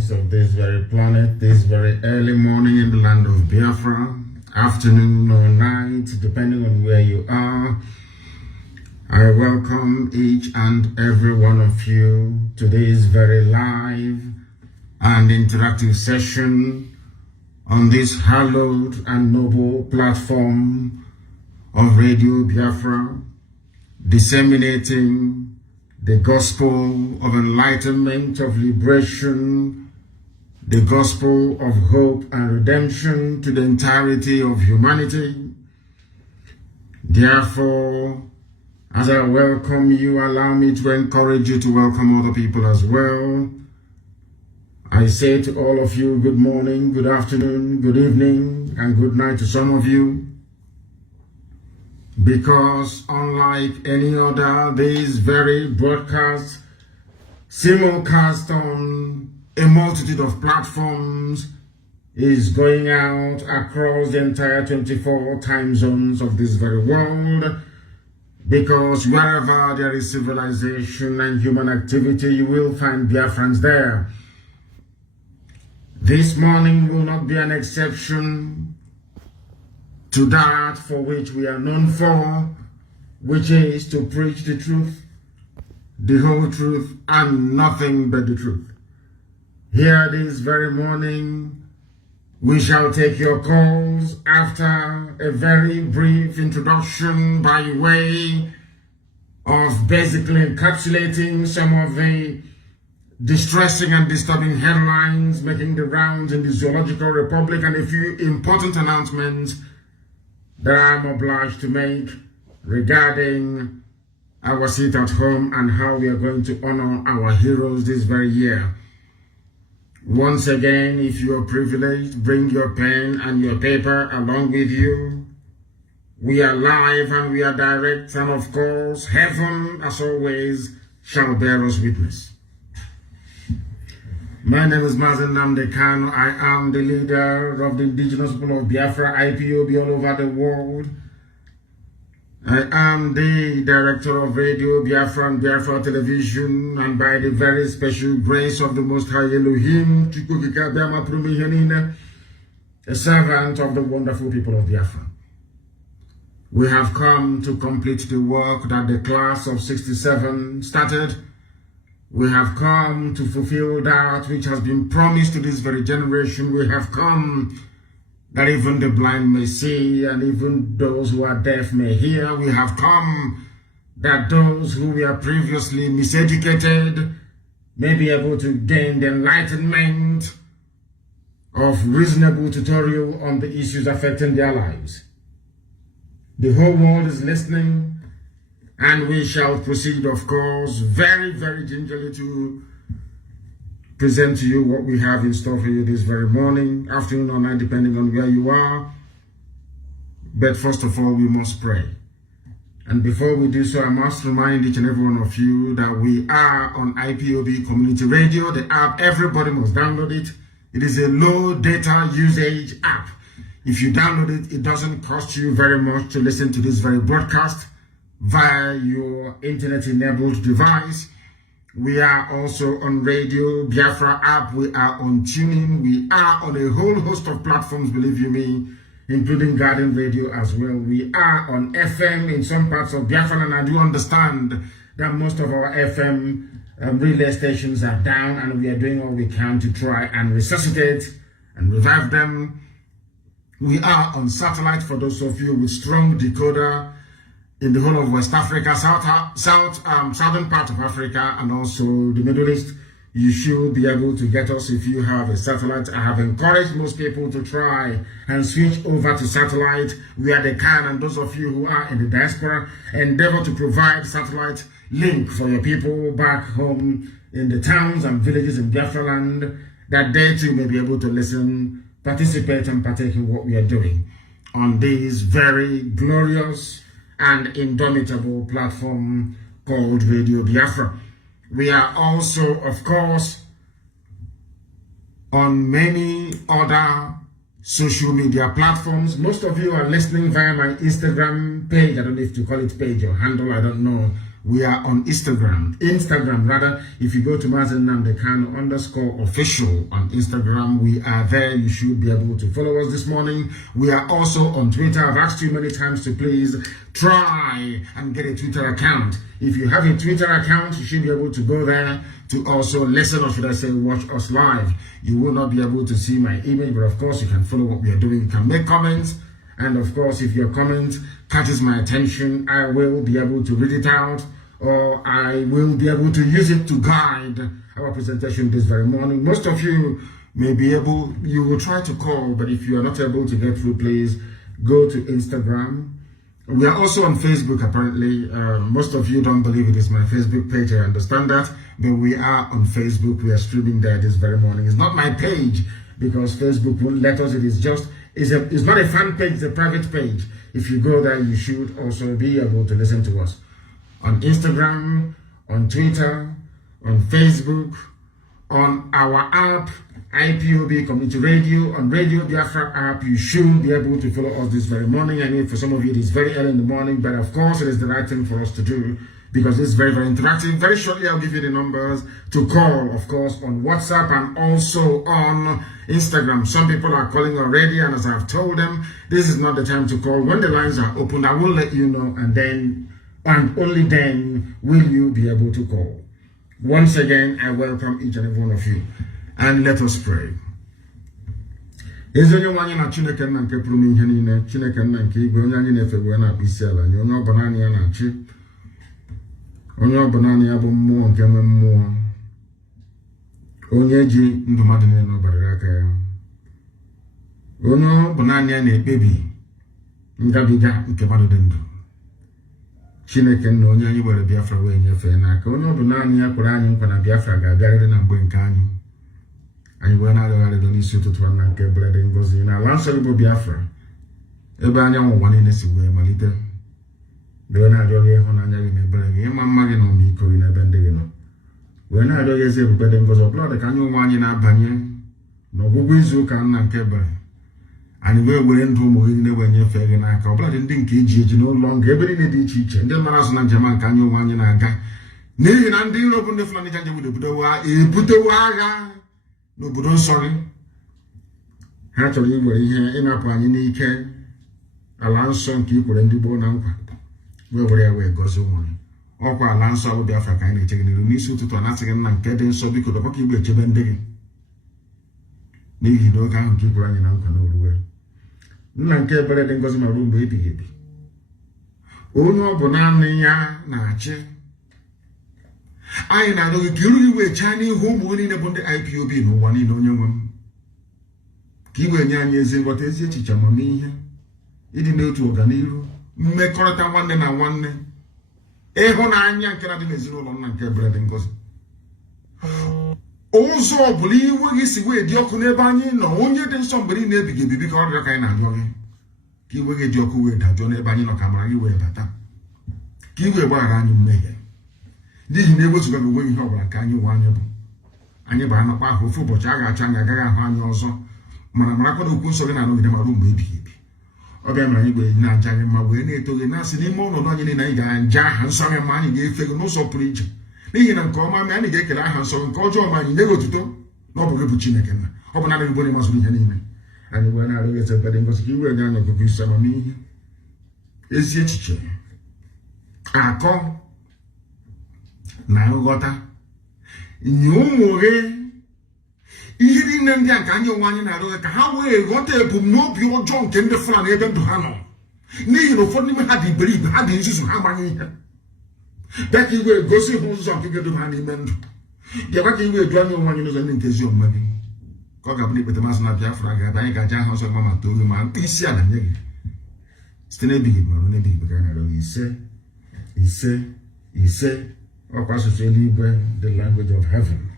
inhabitants of this very planet, this very early morning in the land of Biafra, afternoon or night, depending on where you are. I welcome each and every one of you to this very live and interactive session on this hallowed and noble platform of Radio Biafra, disseminating the gospel of enlightenment, of liberation, the gospel of hope and redemption to the entirety of humanity. Therefore, as I welcome you, allow me to encourage you to welcome other people as well. I say to all of you, good morning, good afternoon, good evening, and good night to some of you. Because unlike any other, this very broadcast, simulcast on a multitude of platforms, is going out across the entire 24 time zones of this very world. Because wherever there is civilization and human activity, you will find Biafrans there. This morning will not be an exception to that for which we are known for, which is to preach the truth, the whole truth, and nothing but the truth. Here this very morning, we shall take your calls after a very brief introduction by way of basically encapsulating some of the distressing and disturbing headlines making the rounds in the Zoological Republic, and a few important announcements that I'm obliged to make regarding our seat at home and how we are going to honor our heroes this very year. Once again, if you are privileged, bring your pen and your paper along with you. We are live and we are direct, and of course, heaven, as always, shall bear us witness. My name is Mazi Nnamdi. I am the leader of the indigenous people of Biafra, Ipob, all over the world. I am the director of Radio Biafra and Biafra Television, and by the very special grace of the Most High Elohim, a servant of the wonderful people of Biafra. We have come to complete the work that the class of 67 started. We have come to fulfill that which has been promised to this very generation. We have come that even the blind may see and even those who are deaf may hear. We have come that those who were previously miseducated may be able to gain the enlightenment of reasonable tutorial on the issues affecting their lives. The whole world is listening. And we shall proceed, of course, very, very gingerly to present to you what we have in store for you this very morning, afternoon or night, depending on where you are. But first of all, we must pray. And before we do so, I must remind each and every one of you that we are on Ipob Community Radio, the app. Everybody must download it. It is a low data usage app. If you download it, it doesn't cost you very much to listen to this very broadcast via your internet-enabled device. We are also on Radio Biafra app. We are on TuneIn. We are on a whole host of platforms, believe you me, including Garden Radio as well. We are on FM in some parts of Biafra, and I do understand that most of our FM relay stations are down, and we are doing all we can to try and resuscitate and revive them. We are on satellite for those of you with strong decoder in the whole of West Africa, southern part of Africa, and also the Middle East. You should be able to get us if you have a satellite. I have encouraged most people to try and switch over to satellite where they can, and those of you who are in the diaspora, endeavor to provide satellite link for your people back home in the towns and villages in Biafra land, that they too may be able to listen, participate, and partake in what we are doing on this very glorious and indomitable platform called Radio Biafra. We are also, of course, on many other social media platforms. Most of you are listening via my Instagram page. I don't know if to call it page or handle, I don't know. We are on Instagram. If you go to Mazi Nnamdi _official on Instagram, we are there. You should be able to follow us this morning. We are also on Twitter. I've asked you many times to please try and get a Twitter account. If you have a Twitter account, you should be able to go there to also listen, or should I say watch us live. You will not be able to see my image, but of course you can follow what we are doing. You can make comments. And of course, if your comment catches my attention, I will be able to read it out, or I will be able to use it to guide our presentation this very morning. Most of you may be able, you will try to call, but if you are not able to get through, please go to Instagram. We are also on Facebook, apparently. Most of you don't believe it is my Facebook page, I understand that, but we are on Facebook. We are streaming there this very morning. It's not my page, because Facebook won't let us. It is just, it's not a fan page, it's a private page. If you go there, you should also be able to listen to us on Instagram, on Twitter, on Facebook, on our app, Ipob Community Radio, on Radio Biafra app. You should be able to follow us this very morning. I mean, for some of you, it is very early in the morning, but of course, it is the right thing for us to do, because it's very, very interactive. Very shortly, I'll give you the numbers to call, of course, on WhatsApp and also on Instagram. Some people are calling already, and as I've told them, this is not the time to call. When the lines are open, I will let you know, and only then will you be able to call. Once again, I welcome each and every one of you, and let us pray. Ezenye wanye na Chineke nna nke pụrụ m ihe niile, Chineke nna nke igwe, onye anyị na-efe na-akpụ isi ala nye, onye ọbụla anyị ya na-achị, onye ọbụla anyị ya bụ mmụọ nke nwe mmụọ, onye ji ndụ mmadụ niile n'ọbara aka ya, onye ọbụla anyị ya na-ekpebi ngabiga nke mmadụ dị ndụ. Chineke nna, onye anyị were Biafra wee nyefee n'aka, onye ọbụla anyị ya kwere anyị nkwa na Biafra ga-abịarịrị na mgbe nke anyị. Anyị wee na-arịọgharịrị n'isi ụtụtụ na nke ebere dị ngọzi n'ala nsọ bụ Biafra, ebe anyanwụ ụwa niile si wee malite. Wee na-arịọ gị ịhụnanya gị na ebere gị, ịma mma gị na ọmịiko gị n'ebe ndị gị nọ. Wee na-arịọ gị ezi ebube dị ngọzi, ọbụla dị ka anyị ụmụ anyị na-abanye n'ọgwụgwụ izu ụka nna nke ebere. Anyị wee were ndụ ụmụ gị niile wee nyefee gị n'aka, ọbụla dị ndị nke eji n'ụlọ nga ebe niile dị iche iche, ndị mara azụ na njem nke anyị ụmụ anyị na-aga. N'ihi na ndị iro bụ ndị Fulani Janje ebutewo agha n'obodo nsọ gị. Ha chọrọ iwere ihe ịnapụ anyị n'ike ala nsọ nke ikwere ndị gboo na nkwa, wee were ya wee gọzie ụmụ gị. Ọkwa ala nsọ bụ Biafra ka anyị na-eche gị n'iru n'isi ụtụtụ, a na-asị gị nna nke dị nsọ, biko dọkwa ka igbe echebe ndị gị, n'ihi na oge ahụ nke ikwere anyị na nkwa na oruwe. Nna nke ebere dị ngọzi ma ruo mgbe ebighị ebi, onye ọ bụ naanị ya na-achị, anyị na-arịọ gị ka iru gị wee chaa n'ihu ụmụ gị niile bụ ndị Ipob n'ụwa niile. Onye nwe m, ka i wee nye anyị ezi nghọta, ezi echiche, amamihe, ịdị n'otu ọganiru, mmekọrịta nwanne na nwanne, ịhụnanya nke na-adị n'ezinụlọ nna nke ebere dị ngọzi. Ụzọ ọbụla iwe gị si wee dị ọkụ n'ebe anyị nọ, onye dị nsọ mgbe niile ebighị ebi, ka ọ rịọ ka anyị na-arịọ gị ka iwe gị dị ọkụ wee dajụọ n'ebe anyị nọ, ka amara gị wee bata, ka i wee gbaghara anyị mmehie. N'ihi na ewezụga gị onwe ihe ọbụla ka anyị ụwa anyị bụ anọkpa ahụ, ofu ụbọchị a ga-achọ anyị agaghị ahụ anyị ọzọ, mana marakwa na okwu nsọ gị na-anọgide ma ruo mgbe ebighị ebi. Ọ bịa mere anyị wee na-aja gị mma, wee na-eto gị, na-asị n'ime ọnọdụ anyị niile anyị ga-aja aha nsọ gị, ma anyị ga-efe gị n'ụzọ pụrụ iche. N'ihi na nke ọma ma anyị ga-ekele aha nsọ gị, nke ọjọọ ma anyị nye gị otuto na ọ bụ gị bụ Chineke nna. Ọ bụ naanị gị bụ onye mazụrụ ihe niile. Anyị wee na-arịọ gị eze ebere dị ngọzi, ka iwe nye anyị ọgụgụ isi, amamihe, ezi echiche, akọ na nghọta, nye ụmụ gị ihe niile ndị a nke anyị onwe anyị na-arịọ gị ka ha wee ghọta ebumnobi ọjọọ nke ndị Fulani ebe ndụ ha nọ. N'ihi na ụfọdụ n'ime ha dị iberibe, ha dị nzuzu, ha amaghị ihe. Bịa ka iwe gosi ha ụzọ nke ga-edu ha n'ime ndụ. Bịakwa ka iwe edu anyị onwe anyị n'ụzọ ndị nke ezi omume gị, ka ọ ga-abụ na ikpete Mazi na Biafra ga-abịa, anyị ga-aja aha ọzọ ma too gị, ma mkpa isi ala nye gị site n'ebighị ma ruo n'ebighị ebi. Ka anyị na-arịọ gị ise ise ise. The language of heaven.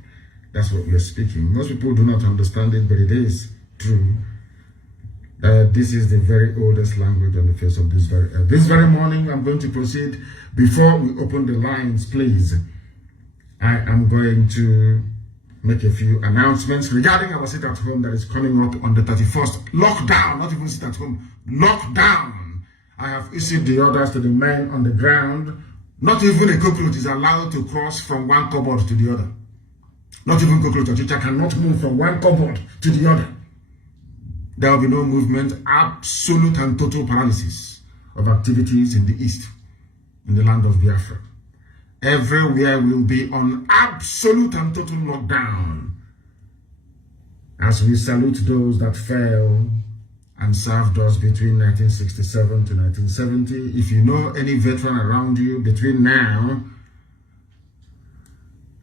That's what we are speaking. Most people do not understand it, but it is true that this is the very oldest language on the face of this very earth. This very morning, I'm going to proceed. Before we open the lines, please, I am going to make a few announcements regarding our sit at home that is coming up on the 31st. Lockdown, not even sit at home, lockdown. I have issued the orders to the men on the ground. Not even a cockroach is allowed to cross from one cupboard to the other. Not even cockroach or chicha cannot move from one cupboard to the other. There will be no movement, absolute and total paralysis of activities in the east, in the land of Biafra. Everywhere will be on absolute and total lockdown as we salute those that fell and served us between 1967 to 1970. If you know any veteran around you between now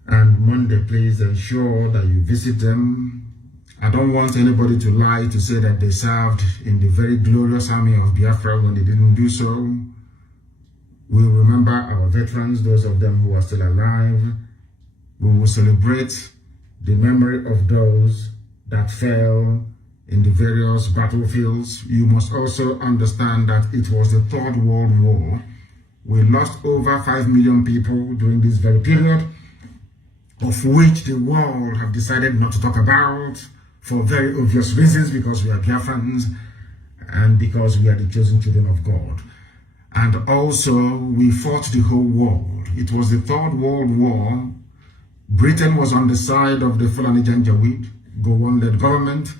and Monday, please ensure that you visit them. I don't want anybody to lie to say that they served in the very glorious army of Biafra when they didn't do so. We'll remember our veterans, those of them who are still alive. We will celebrate the memory of those that fell in the various battlefields. You must also understand that it was the Third World War. We lost over 5 million people during this very period, of which the world have decided not to talk about for very obvious reasons, because we are Biafrans and because we are the chosen children of God. And also, we fought the whole world. It was the Third World War. Britain was on the side of the Fulani Janjaweed, Gowon-led government.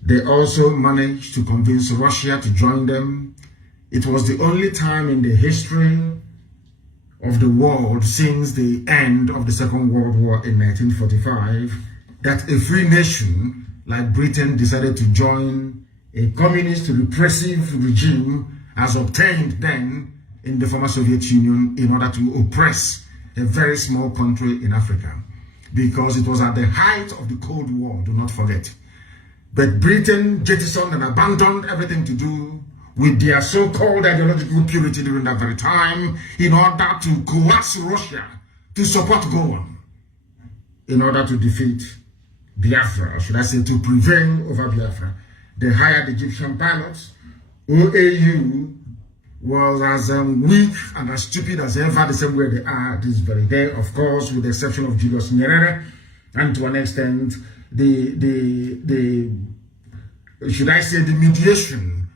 They also managed to convince Russia to join them. It was the only time in the history of the world since the end of the Second World War in 1945 that a free nation like Britain decided to join a communist repressive regime as obtained then in the former Soviet Union in order to oppress a very small country in Africa, because it was at the height of the Cold War, do not forget. But Britain jettisoned and abandoned everything to do with their so-called ideological purity during that very time in order to coerce Russia to support Gowon in order to defeat Biafra, or should I say to prevail over Biafra. They hired Egyptian pilots. OAU was as weak and as stupid as ever, the same way they are this very day, of course, with the exception of Julius Nyerere, and to an extent, should I say, the mediation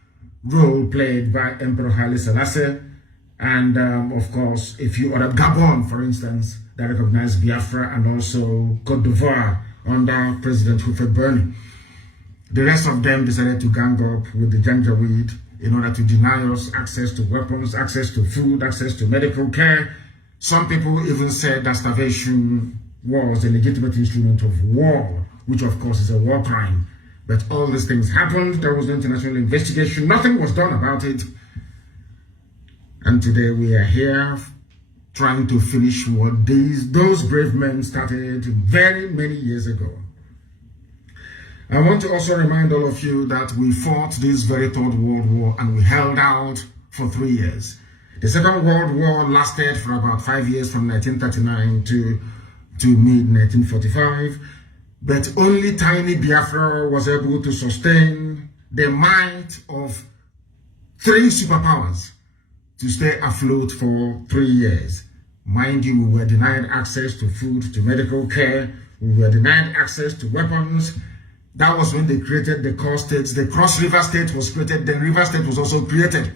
role played by Emperor Haile Selassie, and of course, a few other, Gabon, for instance, that recognized Biafra, and also Cote d'Ivoire under President Houphouët-Boigny. The rest of them decided to gang up with the Janjaweed in order to deny us access to weapons, access to food, access to medical care. Some people even said that starvation was a legitimate instrument of war, which of course is a war crime. But all these things happened. There was no international investigation. Nothing was done about it. And today we are here trying to finish what those brave men started very many years ago. I want to also remind all of you that we fought this very Third World War and we held out for 3 years. The Second World War lasted for about 5 years, from 1939 to mid-1945. But only tiny Biafra was able to sustain the might of 3 superpowers to stay afloat for 3 years. Mind you, we were denied access to food, to medical care. We were denied access to weapons. That was when they created the core states. The Cross River State was created. The River State was also created.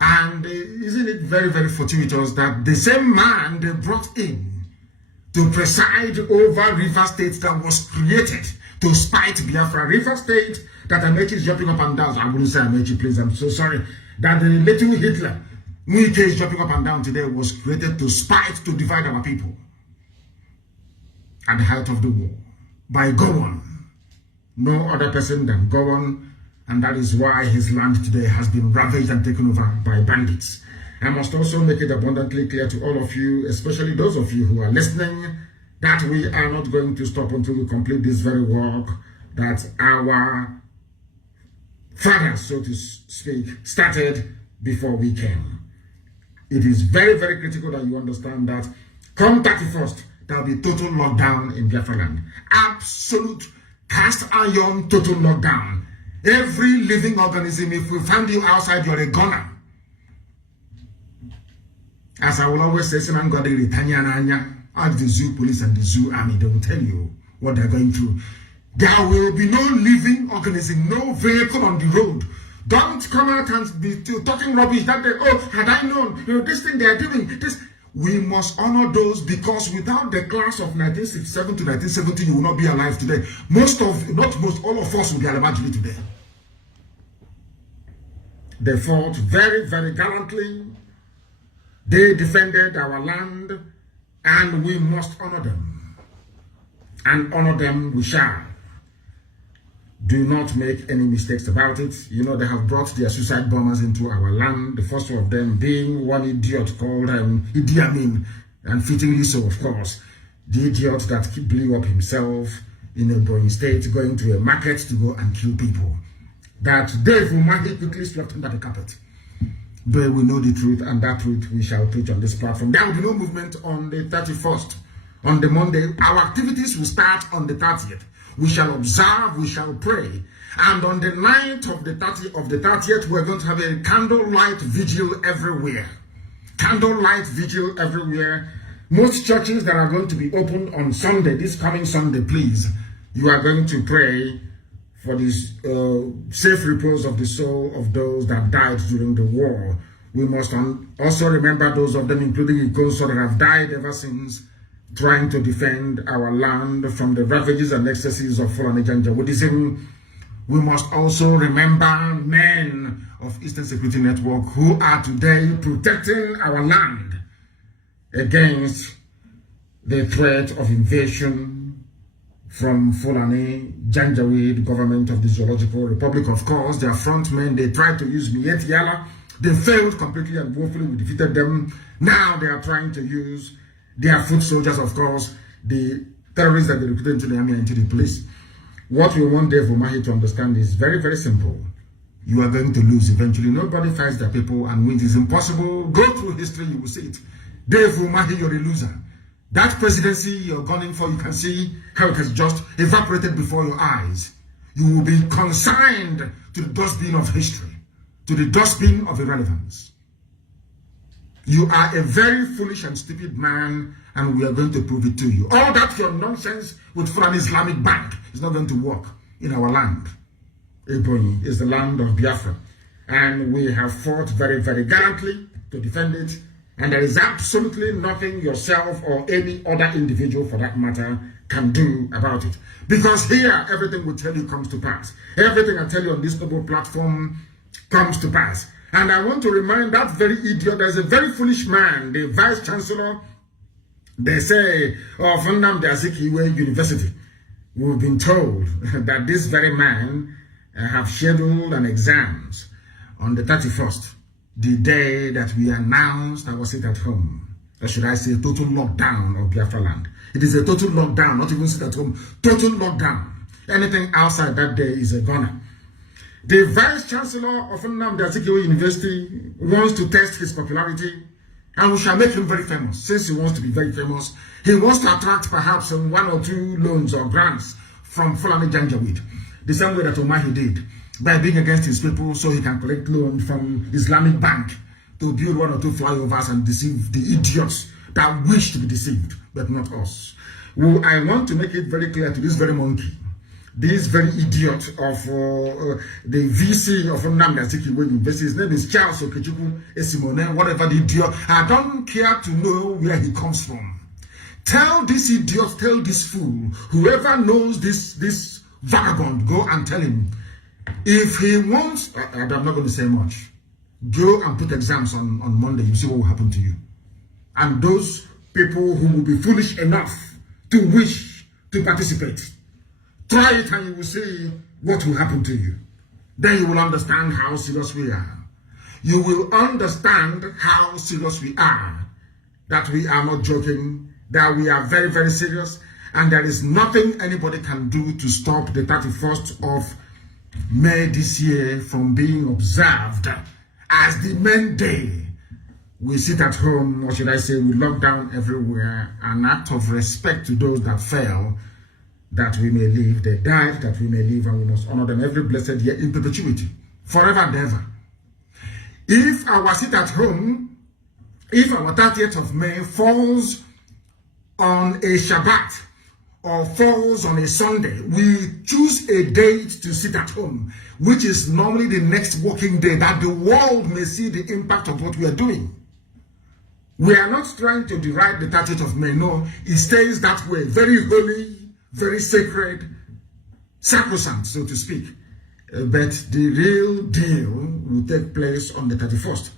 And isn't it very, very fortuitous that the same man they brought in to preside over River State that was created to spite Biafra, River State that Amechi is jumping up and down. I wouldn't say Amechi, please, I'm so sorry. That the little Hitler, Mwike is jumping up and down today, was created to spite, to divide our people at the height of the war by Gowon. No other person than Gowon, and that is why his land today has been ravaged and taken over by bandits. I must also make it abundantly clear to all of you, especially those of you who are listening, that we are not going to stop until we complete this very work that our fathers, so to speak, started before we came. It is very, very critical that you understand that come 31st, there will be total lockdown in Biafra land. Absolute cast iron total lockdown. Every living organism, if we find you outside, you're a gunner. As I will always say, ask the zoo police and the zoo army, they will tell you what they're going through. There will be no living organism, no vehicle on the road, Don't come out and be talking rubbish that they, oh, had I known, this thing they are doing, this. We must honor those, because without the class of 1967 to 1970, you will not be alive today. All of us will be alive today. They fought very, very gallantly. They defended our land, and we must honor them. And honor them we shall. Do not make any mistakes about it. You know, they have brought their suicide bombers into our land. The first of them being one idiot called Idi Amin, and fittingly so, of course. The idiot that blew up himself in a Ebonyi state, going to a market to go and kill people. That Dave Umahi quickly swept under the carpet. But we know the truth, and that truth we shall preach on this platform. There will be no movement on the 31st. On the Monday, our activities will start on the 30th. We shall observe, we shall pray. And on the night of the 30th, we're going to have a candlelight vigil everywhere. Candlelight vigil everywhere. Most churches that are going to be opened on Sunday, this coming Sunday, please, you are going to pray for this safe repose of the soul of those that died during the war. We must also remember those of them, including Ikonso, that have died ever since, trying to defend our land from the ravages and excesses of Fulani Janjaweedism. We must also remember men of Eastern Security Network who are today protecting our land against the threat of invasion from Fulani Janjaweed government of the Zoological Republic. Of course, their frontmen, they tried to use Miet Yala. They failed completely and woefully. We defeated them. Now they are trying to use their foot soldiers, of course, the terrorists that they recruited into the army and into the police. What we want Dave Umahi to understand is very, very simple. You are going to lose eventually. Nobody fights their people and wins. It's impossible. Go through history, you will see it. Dave Umahi, you're a loser. That presidency you're gunning for, you can see how it has just evaporated before your eyes. You will be consigned to the dustbin of history, to the dustbin of irrelevance. You are a very foolish and stupid man, and we are going to prove it to you. All that your nonsense with Fulani Islamic Bank is not going to work in our land. Ebonyi is the land of Biafra, and we have fought very, very gallantly to defend it, and there is absolutely nothing yourself or any other individual, for that matter, can do about it. Because here, everything we tell you comes to pass. Everything I tell you on this noble platform comes to pass. And I want to remind that very idiot, there's a very foolish man, the Vice Chancellor, they say, of Nnamdi Azikiwe University. We've been told that this very man have scheduled an exams on the 31st, the day that we announced our sit at home. Or should I say total lockdown of Biafra land. It is a total lockdown, not even sit at home, total lockdown. Anything outside that day is a goner. The Vice Chancellor of Nnamdi Azikiwe University wants to test his popularity, and we shall make him very famous. Since he wants to be very famous, he wants to attract perhaps 1 or 2 loans or grants from Fulani Janjaweed, the same way that Umahi did, by being against his people so he can collect loans from Islamic Bank to build 1 or 2 flyovers and deceive the idiots that wish to be deceived, but not us. Well, I want to make it very clear to this very monkey, this very idiot of the VC of Nnamdi Azikiwe University. His name is Charles Okechukwu Esimone, whatever the idiot. I don't care to know where he comes from. Tell this idiot, tell this fool, whoever knows this vagabond, go and tell him. If he wants, I'm not going to say much. Go and put exams on Monday, you see what will happen to you. And those people who will be foolish enough to wish to participate, try it and you will see what will happen to you. Then you will understand how serious we are. You will understand how serious we are. That we are not joking. That we are very, very serious. And there is nothing anybody can do to stop the 31st of May this year from being observed as the main day. We sit at home, or should I say we lock down everywhere. An act of respect to those that fell, that we may live. They died, that we may live, and we must honor them every blessed year in perpetuity, forever and ever. If our sit at home, if our 30th of May falls on a Shabbat or falls on a Sunday, we choose a date to sit at home, which is normally the next working day, that the world may see the impact of what we are doing. We are not trying to deride the 30th of May. No, it stays that way. Very holy, very sacred, sacrosanct, so to speak. But the real deal will take place on the 31st,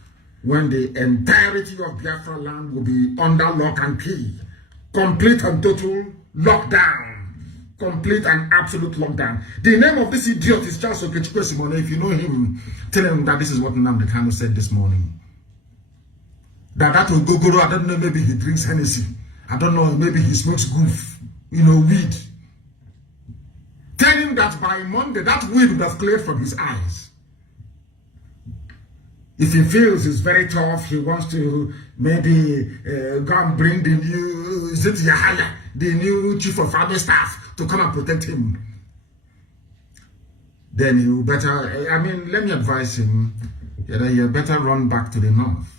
when the entirety of Biafra land will be under lock and key. Complete and total lockdown. Complete and absolute lockdown. The name of this idiot is Charles Okechukwu Simone. If you know him, tell him that this is what Nnamdi Kanu said this morning. That Ogogoro, I don't know, maybe he drinks Hennessy. I don't know, maybe he smokes goof, weed. Tell him that by Monday, that weed would have cleared from his eyes. If he feels it's very tough, he wants to maybe go and bring the new, is it Yahaya, the new chief of army staff, to come and protect him. Then you better, let me advise him that you better run back to the north.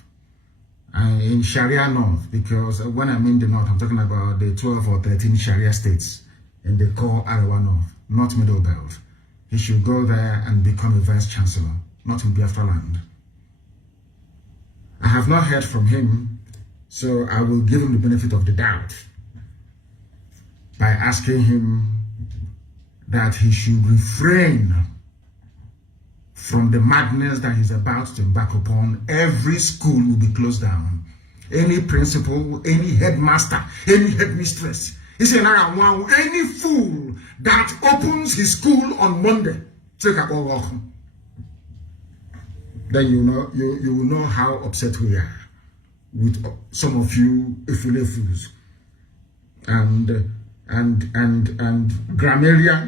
In Sharia North, because when I mean the North, I'm talking about the 12 or 13 Sharia states in the core Arawa North, not Middle Belt. He should go there and become a vice chancellor, not in Biafra land. I have not heard from him, so I will give him the benefit of the doubt by asking him that he should refrain from the madness that he's about to embark upon. Every school will be closed down. Any principal, any headmaster, any headmistress, any fool that opens his school on Monday, then you will know how upset we are with some of you fools and grammarian.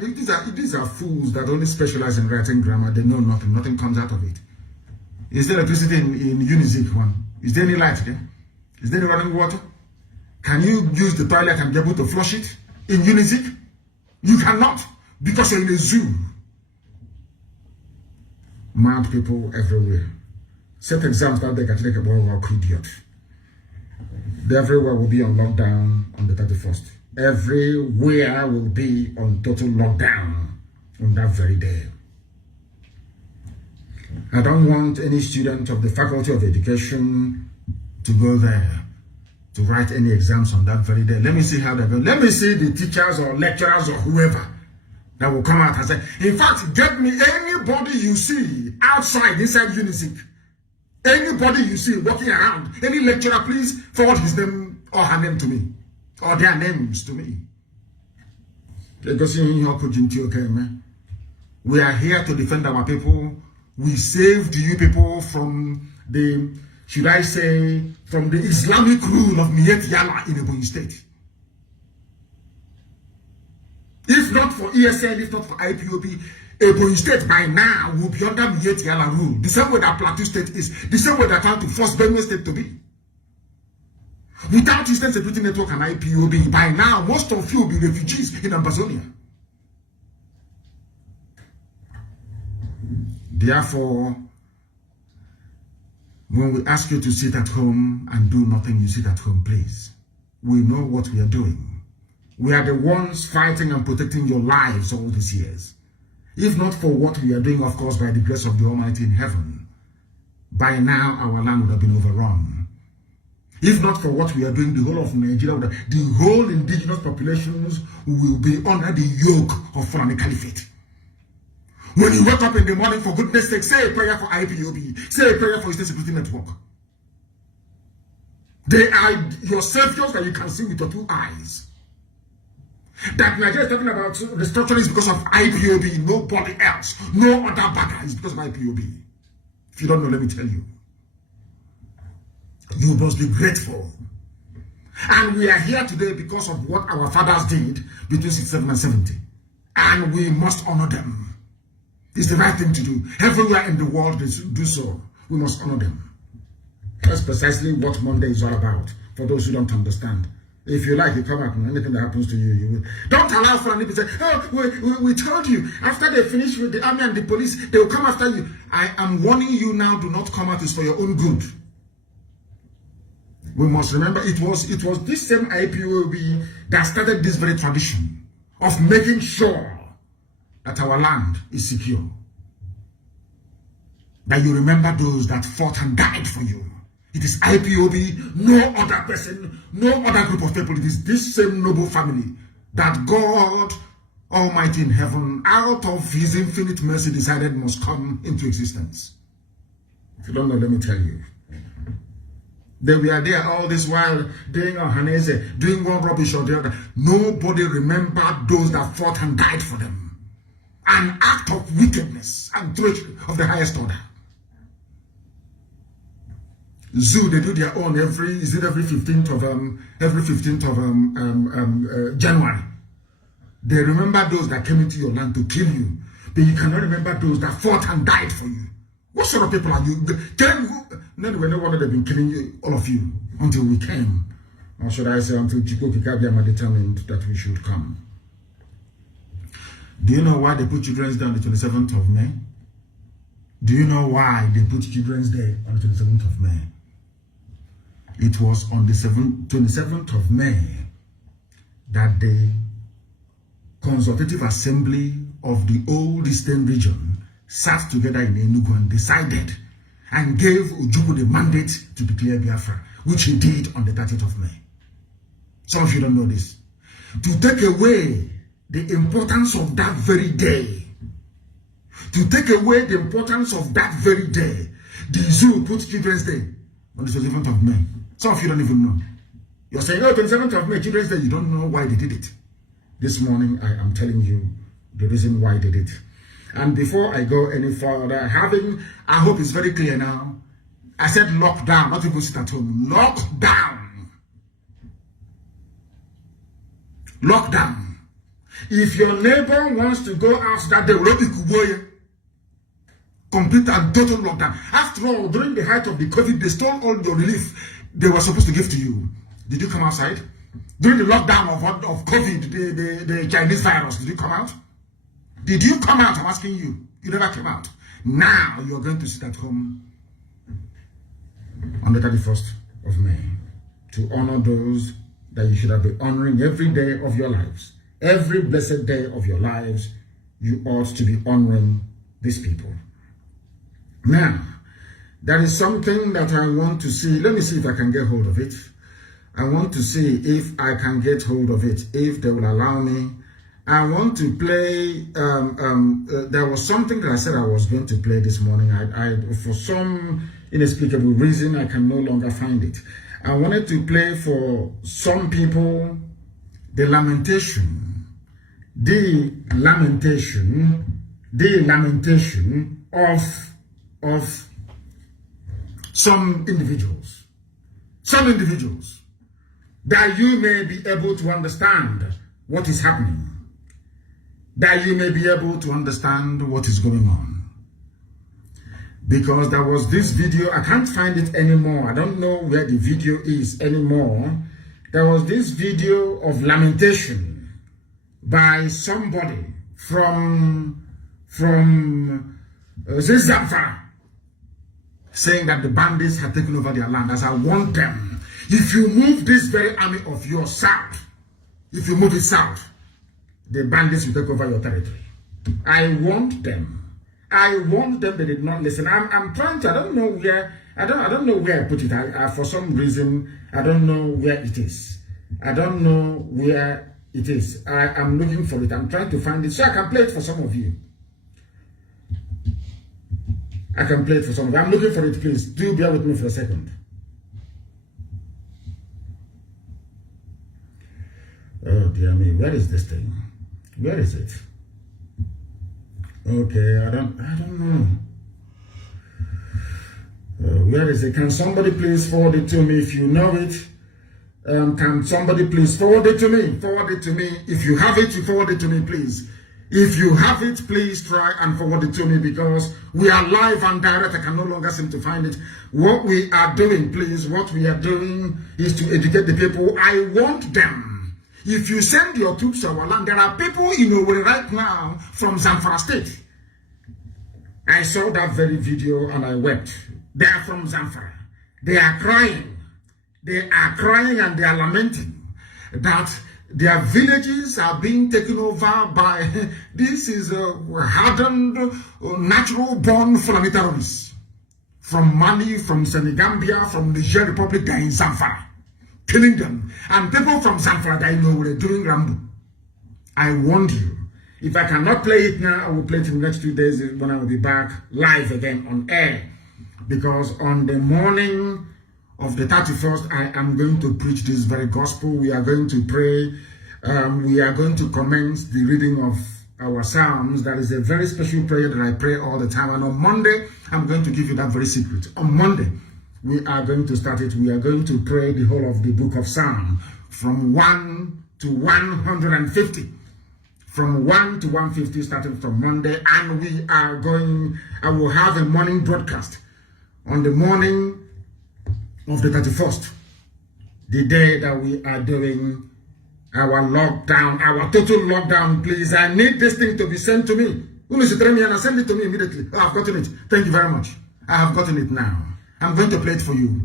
These are fools that only specialize in writing grammar. They know nothing. Nothing comes out of it. Is there electricity in Unizik one? Is there any light there? Is there any running water? Can you use the toilet and be able to flush it in Unizik? You cannot, because you're in a zoo. Mad people everywhere. Set exams that they can take a walk, idiot. Everywhere will be on lockdown on the 31st. Everywhere will be on total lockdown on that very day. I don't want any student of the Faculty of Education to go there to write any exams on that very day. Let me see how they go. Let me see the teachers or lecturers or whoever that will come out and say, in fact, get me anybody you see outside, inside Unizik. Anybody you see walking around, any lecturer, please forward his name or her name to me. Or their names to me. We are here to defend our people. We saved you people from the, should I say, from the Islamic rule of Miet Yala in Ebonyi State. If not for ESL, if not for IPOB, Ebonyi State by now will be under Miet Yala rule. The same way that Plateau State is, the same way that trying to force Benue State to be. Without Eastern Security Network and IPOB, by now, most of you will be refugees in Amazonia. Therefore, when we ask you to sit at home and do nothing, you sit at home, please. We know what we are doing. We are the ones fighting and protecting your lives all these years. If not for what we are doing, of course, by the grace of the Almighty in heaven, by now our land would have been overrun. If not for what we are doing, the whole of Nigeria, the whole indigenous populations will be under the yoke of Fulani Caliphate. When you wake up in the morning, for goodness sake, say a prayer for IPOB, say a prayer for Eastern Security Network. They are your saviors that you can see with your two eyes. That Nigeria is talking about restructuring is because of IPOB, nobody else. No other bagger is because of IPOB. If you don't know, let me tell you. You must be grateful. And we are here today because of what our fathers did between 67 and 70. And we must honor them. It's the right thing to do. Everywhere in the world they do so. We must honor them. That's precisely what Monday is all about. For those who don't understand. If you like, you come out and anything that happens to you, you will. Don't allow for anybody to say, oh, we told you. After they finish with the army and the police, they will come after you. I am warning you now, do not come out. It's for your own good. We must remember it was this same IPOB that started this very tradition of making sure that our land is secure. That you remember those that fought and died for you. It is IPOB, no other person, no other group of people. It is this same noble family that God Almighty in heaven, out of his infinite mercy, decided must come into existence. If you don't know, let me tell you. They were there all this while doing Ohanese, doing one rubbish or the other. Nobody remembered those that fought and died for them. An act of wickedness and treachery of the highest order. Zoo, they do their own every 15th of January. They remember those that came into your land to kill you, but you cannot remember those that fought and died for you. What sort of people are you? Anyway, no wonder they've been killing you, all of you, until we came. Or should I say, until Chiko Kikabiama determined that we should come. Do you know why they put Children's Day on the 27th of May? Do you know why they put Children's Day on the 27th of May? It was on the 27th of May that the Consultative Assembly of the old Eastern region sat together in Enugu and decided and gave Ojukwu the mandate to declare Biafra, which he did on the 30th of May. Some of you don't know this. To take away the importance of that very day, to take away the importance of that very day, the zoo put Children's Day on the 27th of May. Some of you don't even know. You're saying, oh, 27th of May, Children's Day, you don't know why they did it. This morning, I am telling you the reason why they did it. And before I go any further, I hope it's very clear now. I said lockdown, not people sit at home. Lockdown. Lockdown. If your neighbor wants to go out that day, complete and total lockdown. After all, during the height of the COVID, they stole all your relief they were supposed to give to you. Did you come outside? During the lockdown of COVID, the Chinese virus, did you come out? Did you come out? I'm asking you. You never came out. Now you're going to sit at home on the 31st of May to honor those that you should have been honoring every day of your lives. Every blessed day of your lives, you ought to be honoring these people. Now, there is something that I want to see. Let me see if I can get hold of it. I want to see if I can get hold of it, if they will allow me. I want to play, there was something that I said I was going to play this morning. For some inexplicable reason, I can no longer find it. I wanted to play for some people the lamentation of some individuals. Some individuals. That you may be able to understand what is happening. That you may be able to understand what is going on. Because there was this video, I can't find it anymore. I don't know where the video is anymore. There was this video of lamentation by somebody from Zamfara, saying that the bandits had taken over their land. As I want them, if you move this very army of yours south, if you move it south, the bandits will take over your territory. I want them. I want them. They did not listen. I'm trying to. I don't know where. I don't know where I put it. For some reason, I don't know where it is. I don't know where it is. I'm looking for it. I'm trying to find it so I can play it for some of you. I can play it for some of you. I'm looking for it. Please do bear with me for a second. Oh dear me, where is this thing? Where is it? Okay, I don't know. Where is it? Can somebody please forward it to me if you know it? Can somebody please forward it to me? Forward it to me. If you have it, you forward it to me, please. If you have it, please try and forward it to me because we are live and direct. I can no longer seem to find it. What we are doing, please, what we are doing is to educate the people. I want them. If you send your troops to our land, there are people in Owerri right now from Zamfara State. I saw that very video and I wept. They are from Zamfara. They are crying. They are crying and they are lamenting that their villages are being taken over by this is hardened, natural-born Fulani terrorists from Mali, from Senegambia, from the Niger Republic. They are in Zamfara, killing them. And people from Zamfara, they know they're doing Rambo. I warned you. If I cannot play it now, I will play it in the next 2 days when I will be back live again on air. Because on the morning of the 31st, I am going to preach this very gospel. We are going to pray. We are going to commence the reading of our Psalms. That is a very special prayer that I pray all the time. And on Monday, I'm going to give you that very secret. On Monday, we are going to start it. We are going to pray the whole of the book of Psalm from 1 to 150. From 1 to 150 starting from Monday. And we are going, I will have a morning broadcast on the morning of the 31st, the day that we are doing our lockdown, our total lockdown. Please, I need this thing to be sent to me. Send it to me immediately. I've gotten it. Thank you very much. I have gotten it now. I'm going to play it for you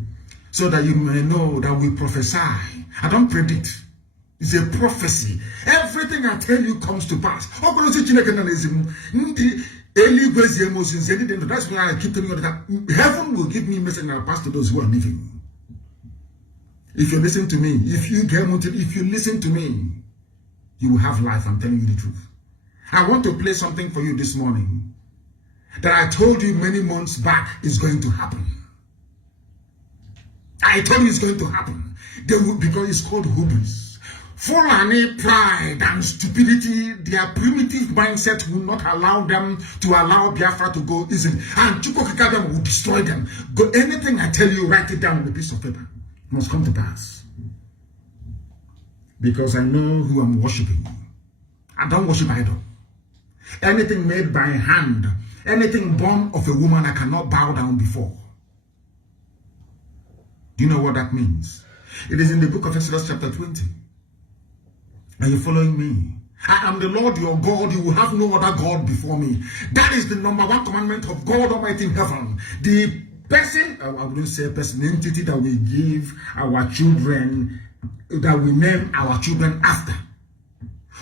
so that you may know that we prophesy. I don't predict. It's a prophecy. Everything I tell you comes to pass. That's why I keep telling you that heaven will give me message and I'll pass to those who are living. If you listen to me, if you listen to me, you will have life. I'm telling you the truth. I want to play something for you this morning that I told you many months back is going to happen. I told you it's going to happen. Because it's called hubris. Fulani pride and stupidity, their primitive mindset will not allow them to allow Biafra to go easily. And Chukwu will destroy them. Anything I tell you, write it down on a piece of paper. It must come to pass. Because I know who I'm worshiping. I don't worship idol. Anything made by hand, anything born of a woman, I cannot bow down before. Do you know what that means? It is in the book of Exodus chapter 20. Are you following me? I am the Lord your God. You will have no other God before me. That is the number one commandment of God Almighty in heaven. The person, I wouldn't say person, entity that we give our children, that we name our children after.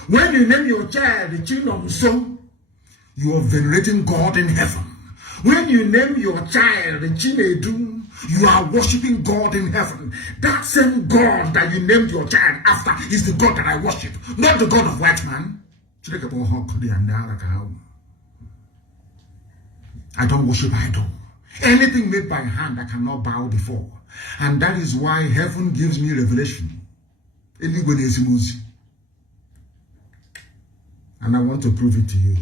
When you name your child the Chinomso, you are venerating God in heaven. When you name your child the Chinedu, you are worshiping God in heaven. That same God that you named your child after is the God that I worship, not the God of white man. I don't worship idol. Anything made by hand I cannot bow before. And that is why heaven gives me revelation. And I want to prove it to you.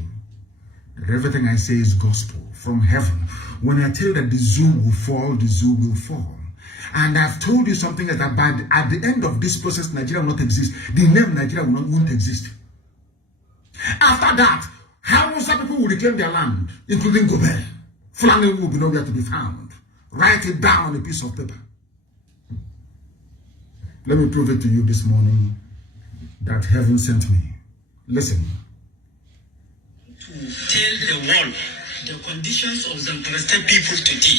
That everything I say is gospel from heaven. When I tell you that the zoo will fall, the zoo will fall. And I've told you something that at the end of this process, Nigeria will not exist. The name Nigeria won't exist. After that, Hausa people will reclaim their land, including Gobe. Fulani will be nowhere to be found. Write it down on a piece of paper. Let me prove it to you this morning that heaven sent me. Listen. To tell the world the conditions of Zamfara people today,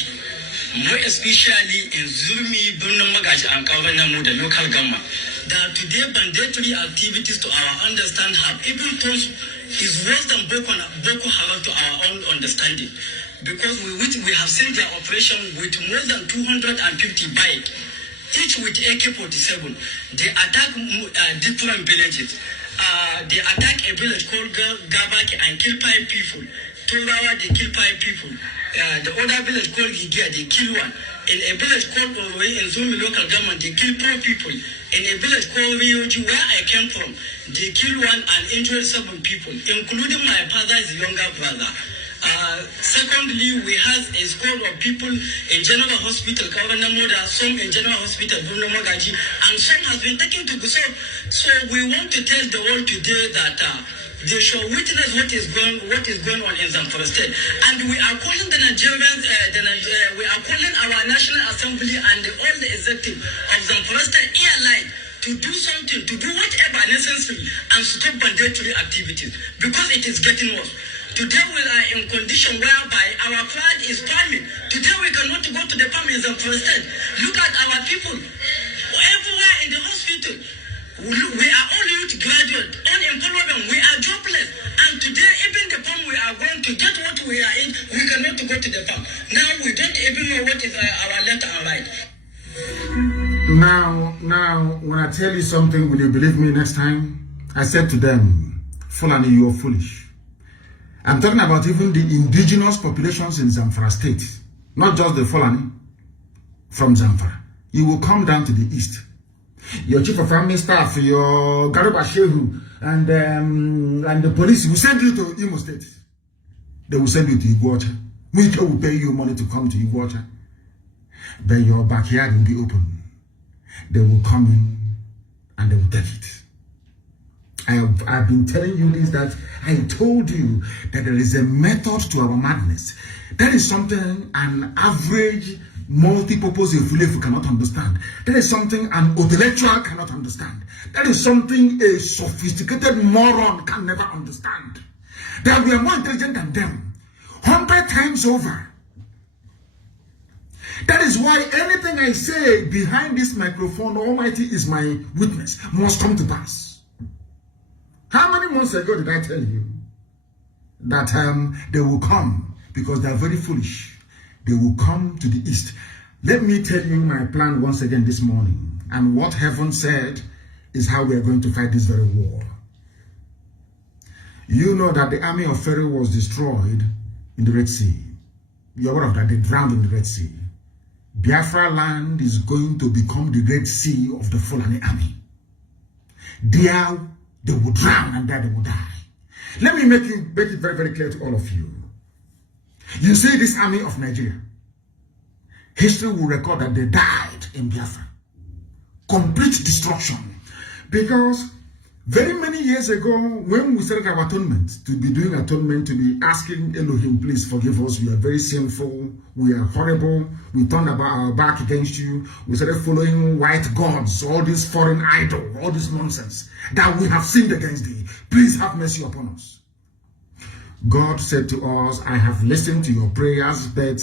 more especially in Zulmi, Bruno Magash, and Kavanamu, the local government, that today mandatory activities to our understand have even told is worse than Boko Haram to our own understanding. Because we have seen their operation with more than 250 bikes, each with AK-47. They attack different villages. They attack a village called Gabaki and kill 5 people. Turawa, they kill 5 people. The other village called Gigia, they kill 1. In a village called Orwe in Zumi local government, they kill 4 people. In a village called Rioji, where I came from, they kill 1 and injure 7 people, including my father's younger brother. Secondly, we have a score of people in General Hospital, Kavanamoda, some in General Hospital, Bruno Magaji, and some has been taken to Gusau. So we want to tell the world today that they should witness what is going on in Zamfara State. And we are calling the Nigerians, we are calling our National Assembly and all the executive of Zamfara State airline to do something, to do whatever necessary and stop mandatory activities, because it is getting worse. Today we are in condition whereby our pride is farming. Today we cannot go to the farm in Zamfara State. Look at our people. Now, when I tell you something, will you believe me next time? I said to them, Fulani, you are foolish. I'm talking about even the indigenous populations in Zamfara state, not just the Fulani from Zamfara. You will come down to the east. Your chief of army staff, your Garuba Shehu, and the police will send you to Imo State. They will send you to Iguacha. We will pay you money to come to Iguacha. But your backyard will be open. They will come in and they will take it. I've been telling you this, that I told you that there is a method to our madness. That is something an average multi-purpose Efulefu cannot understand. That is something an intellectual cannot understand. That is something a sophisticated moron can never understand. That we are more intelligent than them, 100 times over. That is why anything I say behind this microphone, Almighty is my witness, must come to pass. How many months ago did I tell you that they will come because they are very foolish? They will come to the east. Let me tell you my plan once again this morning. And what heaven said is how we are going to fight this very war. You know that the army of Pharaoh was destroyed in the Red Sea. You're aware of that. They drowned in the Red Sea. Biafra land is going to become the Red Sea of the Fulani army. There they will drown and there they will die. Let me make it very, very clear to all of you. You see this army of Nigeria. History will record that they died in Biafra. Complete destruction. Because very many years ago, when we started our atonement, to be doing atonement, to be asking Elohim, please forgive us, we are very sinful, we are horrible, we turned our back against you, we started following white gods, all this foreign idol, all this nonsense, that we have sinned against thee. Please have mercy upon us. God said to us, I have listened to your prayers, but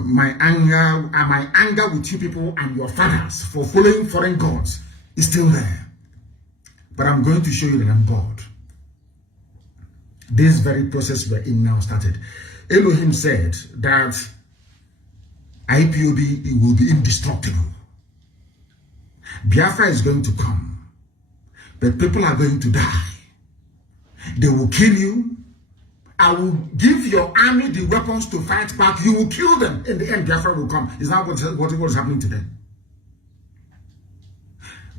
my anger with you people and your fathers for following foreign gods is still there. But I'm going to show you that I'm God. This very process we're in now started. Elohim said that Ipob will be indestructible. Biafra is going to come, but people are going to die. They will kill you. I will give your army the weapons to fight back. You will kill them. In the end, Biafra will come. Is that what is happening today?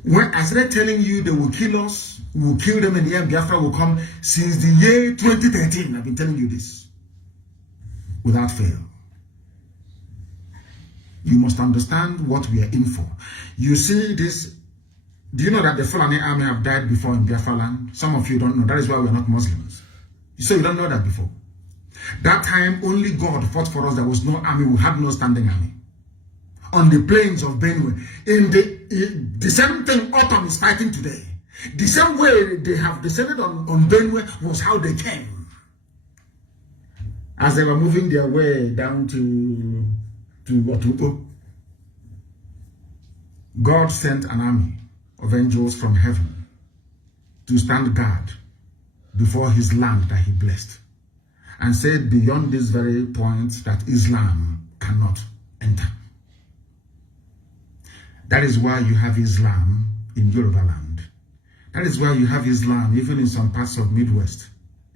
When I started telling you they will kill us, we will kill them, in the end Biafra will come, since the year 2013, I've been telling you this, without fail. You must understand what we are in for. You see this, do you know that the Fulani army have died before in Biafra land? Some of you don't know, that is why we are not Muslims. So you don't know that before. That time, only God fought for us, there was no army, we had no standing army. On the plains of Benue, the same thing Ipob is fighting today. The same way they have descended on Benue was how they came. As they were moving their way down to Ipob, God sent an army of angels from heaven to stand guard before his land that he blessed, and said beyond this very point that Islam cannot enter. That is why you have Islam in Yoruba land. That is why you have Islam even in some parts of Midwest,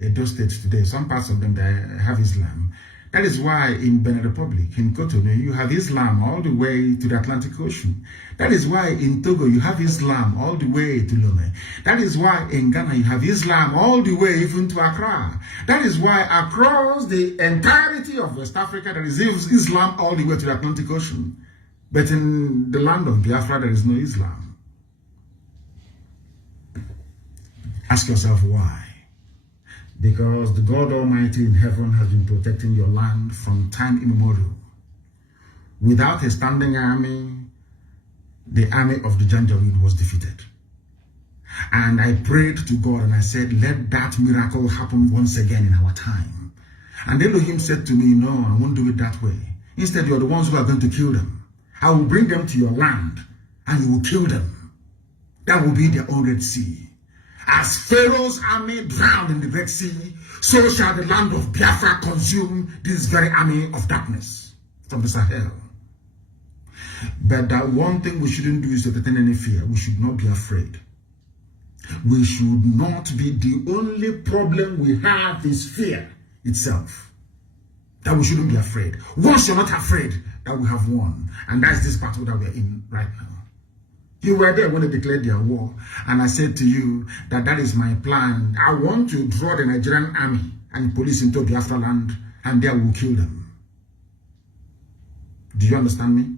Edo State today. Some parts of them they have Islam. That is why in Benin Republic, in Cotonou, you have Islam all the way to the Atlantic Ocean. That is why in Togo, you have Islam all the way to Lomé. That is why in Ghana, you have Islam all the way even to Accra. That is why across the entirety of West Africa, there is Islam all the way to the Atlantic Ocean. But in the land of Biafra, there is no Islam. Ask yourself why. Because the God Almighty in heaven has been protecting your land from time immemorial. Without a standing army, the army of the Janjaweed was defeated. And I prayed to God and I said, let that miracle happen once again in our time. And Elohim said to me, no, I won't do it that way. Instead, you're the ones who are going to kill them. I will bring them to your land and you will kill them. That will be their own Red Sea. As Pharaoh's army drowned in the Red Sea, so shall the land of Biafra consume this very army of darkness from the Sahel. But that one thing we shouldn't do is to entertain any fear. We should not be afraid. We should not be. The only problem we have is fear itself. That we shouldn't be afraid. Once you're not afraid, that we have won. And that's this battle that we're in right now. You were there when they declared their war. And I said to you that that is my plan. I want to draw the Nigerian army and police into Biafra land, and there will kill them. Do you understand me?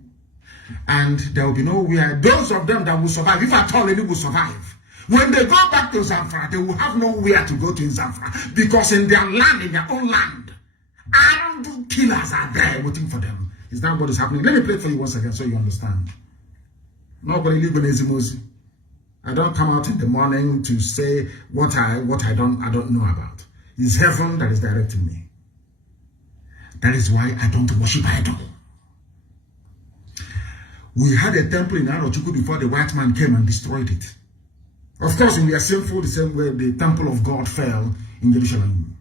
And there will be nowhere. Those of them that will survive, if at all any will survive, when they go back to Zamfara, they will have nowhere to go to in Zamfara, because in their land, in their own land, armed killers are there waiting for them. Is that what is happening? Let me play it for you once again so you understand. Nobody live in Ezimozi. I don't come out in the morning to say what I don't know about. It's heaven that is directing me. That is why I don't worship idol. We had a temple in Arochukwu before the white man came and destroyed it. Of course, we are sinful the same way the temple of God fell in Jerusalem.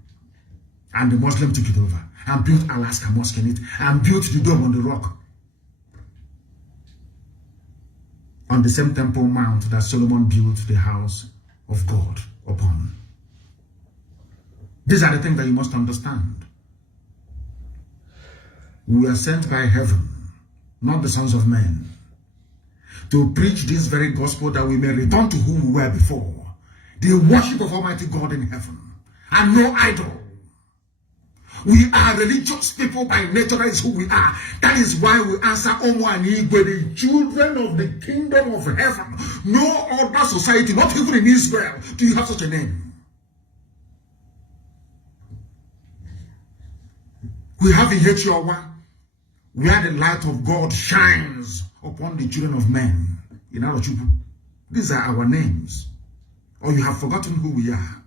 And the Muslim took it over and built Alaska Mosque in it and built the dome on the rock. On the same temple mount that Solomon built the house of God upon. These are the things that you must understand. We are sent by heaven, not the sons of men, to preach this very gospel that we may return to who we were before. The worship of Almighty God in heaven, and no idol. We are religious people by nature. That is who we are. That is why we answer Omo and Igwe, the children of the kingdom of heaven. No other society, not even in Israel, do you have such a name. We have in Hetiowa, where the light of God shines upon the children of men. In Arochukwu, these are our names. Or you have forgotten who we are.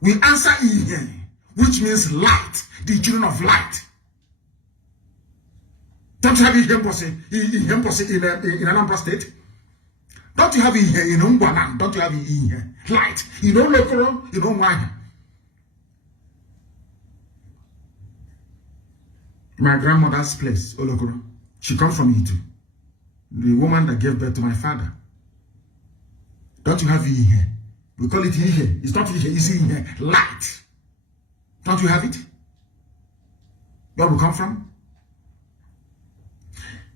We answer Ihe, which means light, the children of light. Don't you have Ihemposi in Anambra State? Don't you have Ihe in Ungwaland? Don't you have Ihe? Light. You know Lokoro, you know Mwanya. My grandmother's place, Olokoro, she comes from Itu. The woman that gave birth to my father. Don't you have Ihe? We call it Ihe. It's not Ihe, it's Ihe. Light. Don't you have it? Where we come from?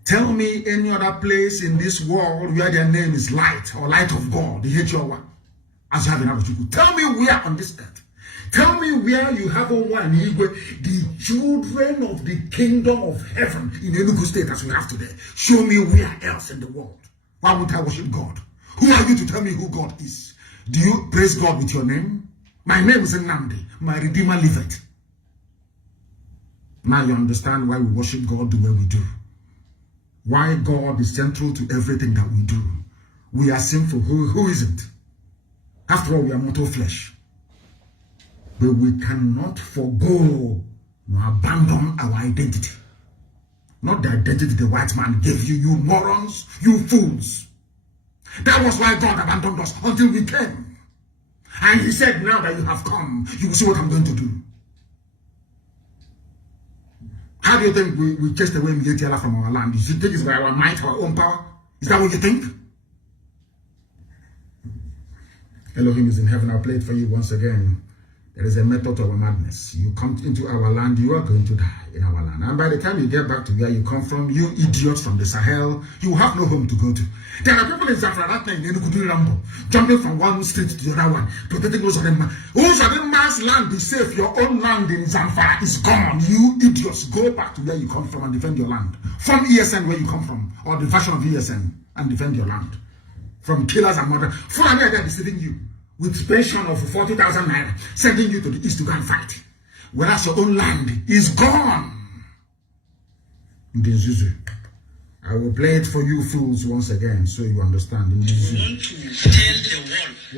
Tell me any other place in this world where their name is light or light of God, the Hechowa, as you have in Arochukwu. Tell me where on this earth. Tell me where you have one Igwe, the children of the kingdom of heaven in Enugu State as we have today. Show me where else in the world. Why would I worship God? Who are you to tell me who God is? Do you praise God with your name? My name is Nnamdi. My Redeemer liveth. Now you understand why we worship God the way we do. Why God is central to everything that we do. We are sinful. Who isn't? After all, we are mortal flesh. But we cannot forego nor abandon our identity. Not the identity the white man gave you, you morons, you fools. That was why God abandoned us until we came. And he said, now that you have come, you will see what I'm going to do. How do you think we chased away Miyetiala from our land? You think it's by our might, our own power? Is that what you think? Elohim is in heaven. I'll play it for you once again. There is a method to our madness. You come into our land, you are going to die in our land. And by the time you get back to where you come from, you idiots from the Sahel, you have no home to go to. There are people in Zamfara that time in Enugu, jumping from one state to the other one, protecting Uzodinma. Uzodinma's land is safe. Your own land in Zamfara is gone. You idiots, go back to where you come from and defend your land. From ESN, where you come from, or the version of ESN, and defend your land. From killers and murderers. Fulani are there deceiving you with pension of 40,000 naira, sending you to the east to go and fight. Whereas your own land is gone. I will play it for you fools once again so you understand. We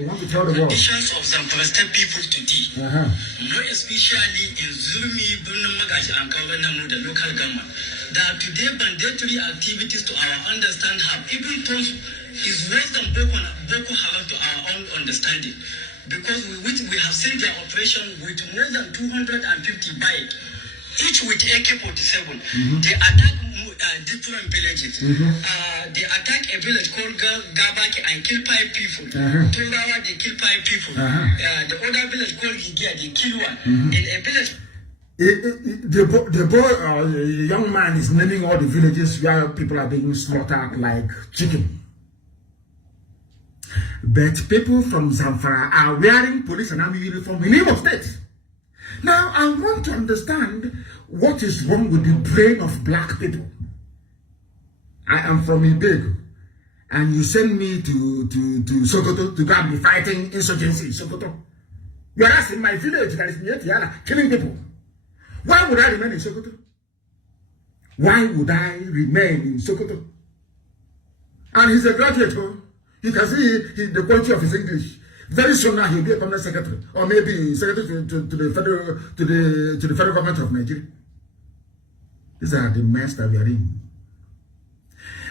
want to tell the world conditions of some Palestinian people today. More especially in Zulmi, Bunamagaji, and Kavanamu, the local government. That today mandatory activities to our understand have even turned is worse than Boko Haram to our own understanding. Because we have seen their operation with more than 250 bikes. each with AK-47. They attack different villages. They attack a village called Gabaki and kill 5 people. Turawa, they kill 5 people. The other village called Gigia, they kill one. In a village. The young man is naming all the villages where people are being slaughtered like chicken. But people from Zamfara are wearing police and army uniform in Imo State. Now, I want to understand what is wrong with the brain of black people. I am from Ipob, and you send me to Sokoto to go and be fighting insurgency in Sokoto. Whereas in my village, that is near Tiara, killing people. Why would I remain in Sokoto? Why would I remain in Sokoto? And he's a graduate. You can see the quality of his English. Very soon now he'll be a permanent secretary, or maybe secretary to the federal government of Nigeria. These are the mess that we are in.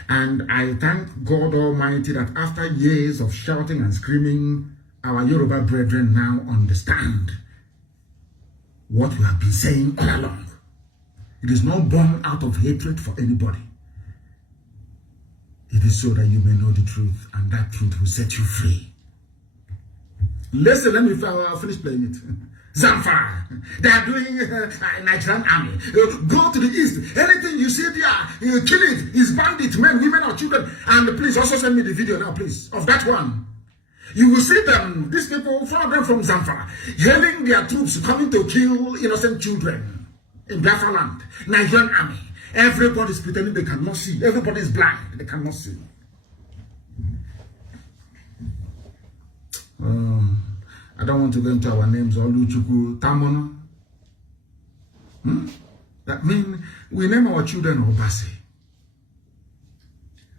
And I thank God Almighty that after years of shouting and screaming, our Yoruba brethren now understand what we have been saying all along. It is not born out of hatred for anybody. It is so that you may know the truth, and that truth will set you free. Listen, let me finish playing it. Zamfara, they are doing Nigerian army. Go to the east. Anything you see there, you kill it. It's bandits, men, women, or children. And please also send me the video now, please, of that one. You will see them, these people, 4 of them from Zamfara, hailing their troops coming to kill innocent children in Biafra land. Nigerian army. Everybody is pretending they cannot see. Everybody is blind. They cannot see. I don't want to go into our names. Oluchuku, Tamono. That means we name our children Obasi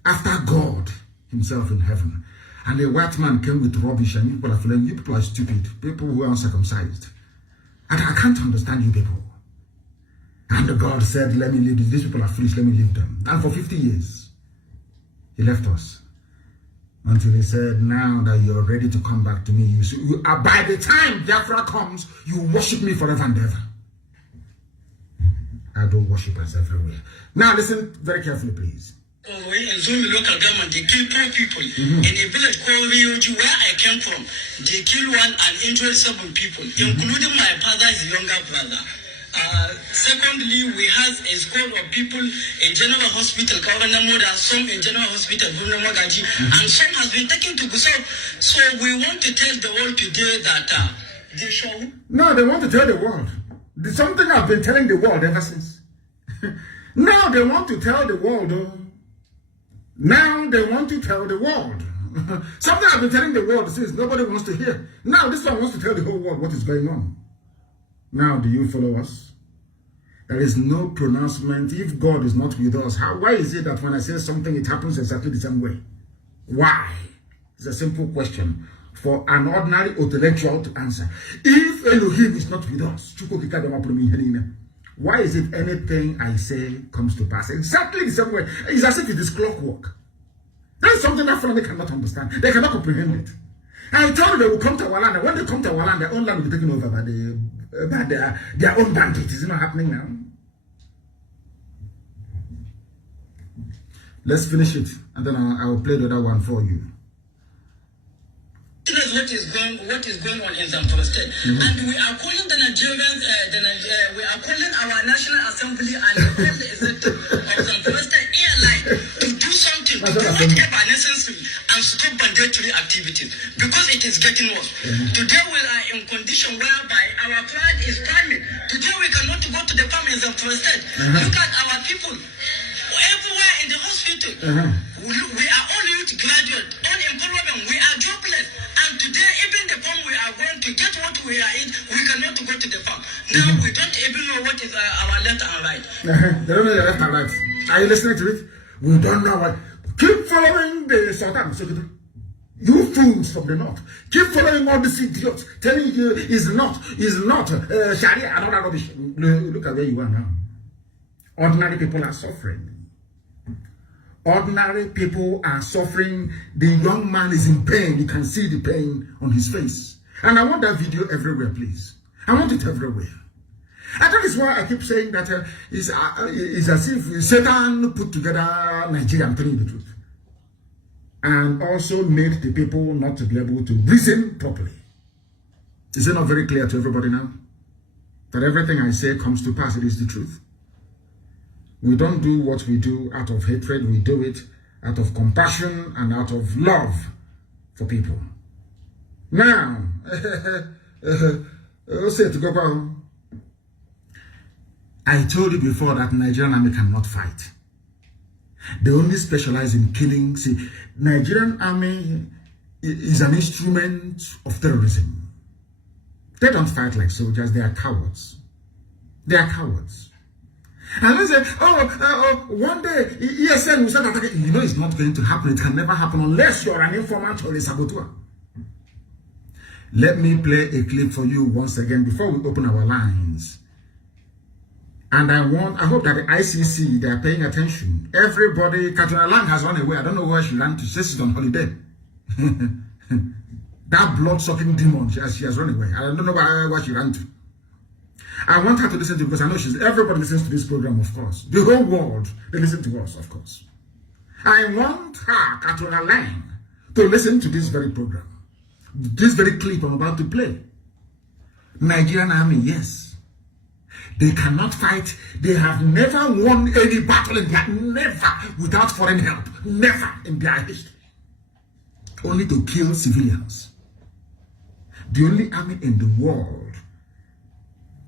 after God himself in heaven. And a white man came with rubbish, and you people are feeling, you people are stupid. People who are uncircumcised. And I can't understand you people. And God said, let me leave this. These people are foolish, let me leave them. And for 50 years, he left us. Until he said, now that you're ready to come back to me, by the time Biafra comes, you worship me forever and ever. I don't worship us everywhere. Now listen very carefully, please. In Zulu local government, they kill 4 people. In a village called Rioji, where I came from, they kill 1 and injure 7 people, including my father's younger brother. Secondly, we have a squad of people in General Hospital, some in General Hospital, and some has been taken to Gusau. So we want to tell the world today that they show. No, they want to tell the world. There's something I've been telling the world ever since. Now they want to tell the world. Now they want to tell the world. Something I've been telling the world since nobody wants to hear. Now this one wants to tell the whole world what is going on. Now, do you follow us? There is no pronouncement. If God is not with us, why is it that when I say something, it happens exactly the same way? Why? It's a simple question for an ordinary intellectual to answer. If Elohim is not with us, why is it anything I say comes to pass exactly the same way? It's as if it is clockwork. That's something that family cannot understand. They cannot comprehend it. I told you they will come to our land. And when they come to our land, their own land will be taken over by their own bandits. Is it not happening now? Let's finish it, and then I will play the other one for you. What is going on in Zamfara State, and we are calling the Nigerians, we are calling our National Assembly and the executive of Zamfara State airline to do something, to do whatever necessary, and stop banditry activities because it is getting worse. Today we are in condition whereby our flag is priming. Today we cannot go to the farm in Zamfara State. Look at our people everywhere in the hospital. We are all youth graduates, unemployment. We are jobless. And today, even the farm we are going to get what we are in, we cannot go to the farm. Now we don't even know what is our left and right. They don't know the left and right. Are you listening to it? We don't know what. Keep following the Southern Secretary. You fools from the north. Keep following all these idiots, telling you is not Sharia and all that rubbish. Look at where you are now. Ordinary people are suffering. Ordinary people are suffering. The young man is in pain. You can see the pain on his face. And I want that video everywhere, please. I want it everywhere. And that is why I keep saying that it's as if Satan put together Nigeria, I'm telling you the truth. And also made the people not to be able to reason properly. Is it not very clear to everybody now? That everything I say comes to pass, it is the truth. We don't do what we do out of hatred, we do it out of compassion and out of love for people. Now, I told you before that Nigerian army cannot fight. They only specialize in killing. See, Nigerian army is an instrument of terrorism. They don't fight like soldiers. They are cowards. They are cowards. And they say, one day, ESN will start attacking. You know it's not going to happen. It can never happen unless you're an informant or a saboteur. Let me play a clip for you once again before we open our lines. And I hope that the ICC, they are paying attention. Everybody, Kanu'S Lang has run away. I don't know where she ran to. She says she's on holiday. That blood-sucking demon, she has run away. I don't know where she ran to. I want her to listen to, because I know everybody listens to this program, of course. The whole world, they listen to us, of course. I want her, Kanu'S Lang, to listen to this very program. This very clip I'm about to play. Nigerian army, yes. They cannot fight. They have never won any battle in their, never, without foreign help. Never in their history. Only to kill civilians. The only army in the world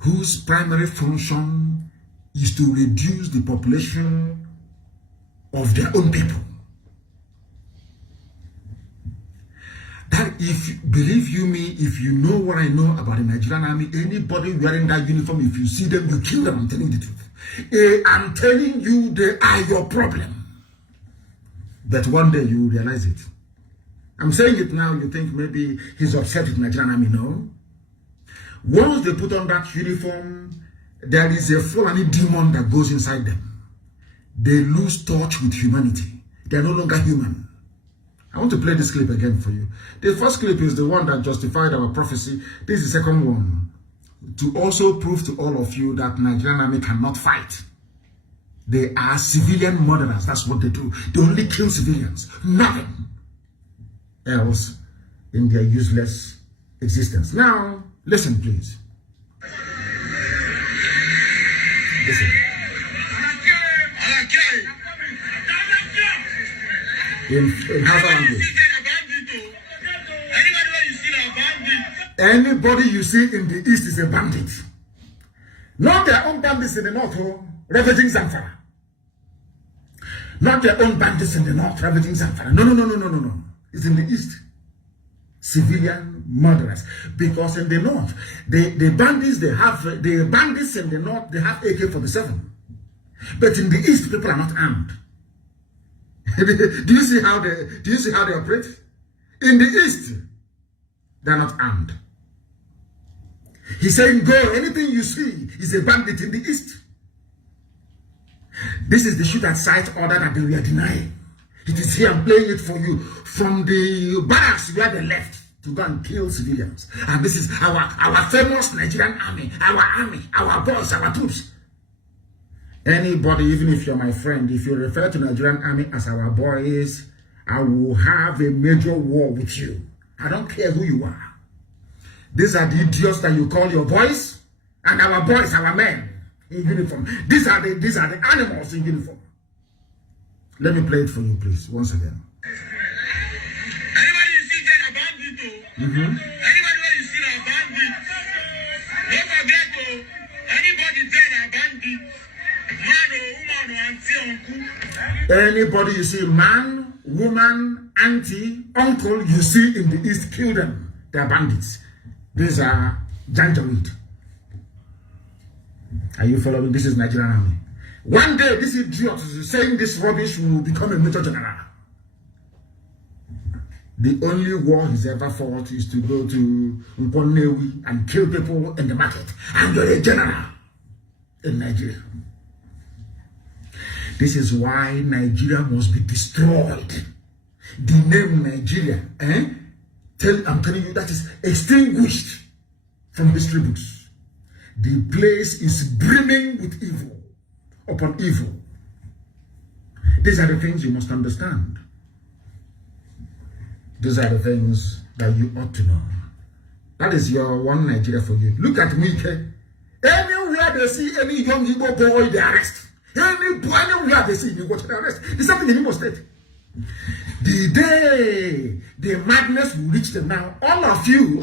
whose primary function is to reduce the population of their own people. That if, believe you me, if you know what I know about the Nigerian army, anybody wearing that uniform, if you see them, you kill them. I'm telling you the truth. I'm telling you, they are your problem. But one day you will realize it. I'm saying it now, you think maybe he's upset with Nigerian army. No. Once they put on that uniform, there is a fallen demon that goes inside them. They lose touch with humanity. They are no longer human. I want to play this clip again for you. The first clip is the one that justified our prophecy. This is the second one. To also prove to all of you that Nigerian army cannot fight. They are civilian murderers. That's what they do. They only kill civilians. Nothing else in their useless existence. Now, listen, please. Listen. In Hausa language. Anybody you see in the east is a bandit. Not their own bandits in the north, ravaging Zamfara. Not their own bandits in the north, ravaging Zamfara. No. It's in the east. Civilian murderers. Because in the north, the bandits in the north, they have AK-47. But in the east, people are not armed. Do you see how they operate? In the east, they're not armed. He's saying, go, anything you see is a bandit in the east. This is the shoot at sight order that they were denying. It is here, I'm playing it for you. From the barracks where they left to go and kill civilians. And this is our famous Nigerian army, our boys, our troops. Anybody, even if you're my friend, if you refer to Nigerian army as our boys, I will have a major war with you. I don't care who you are. These are the idiots that you call your boys, and our boys, our men in uniform. These are the animals in uniform. Let me play it for you, please, once again. Anybody you see there a bandit? Anybody where you see a bandit? Don't forget to anybody there a bandit. Anybody you see, man, woman, auntie, uncle, you see in the east, kill them. They are bandits. These are Janjaweed. Are you following? This is Nigerian army. One day, this idiot is saying this rubbish will become a major general. The only war he's ever fought is to go to Mponewi and kill people in the market. And you're a general in Nigeria. This is why Nigeria must be destroyed. The name Nigeria, I'm telling you, that is extinguished from history books. The place is brimming with evil upon evil. These are the things you must understand. These are the things that you ought to know. That is your one Nigeria for you. Look at Wike. Anywhere they see any young Igbo boy, they arrest. Anywhere they see you go to the arrest. There's something in Imo State. The day the madness will reach them now, all of you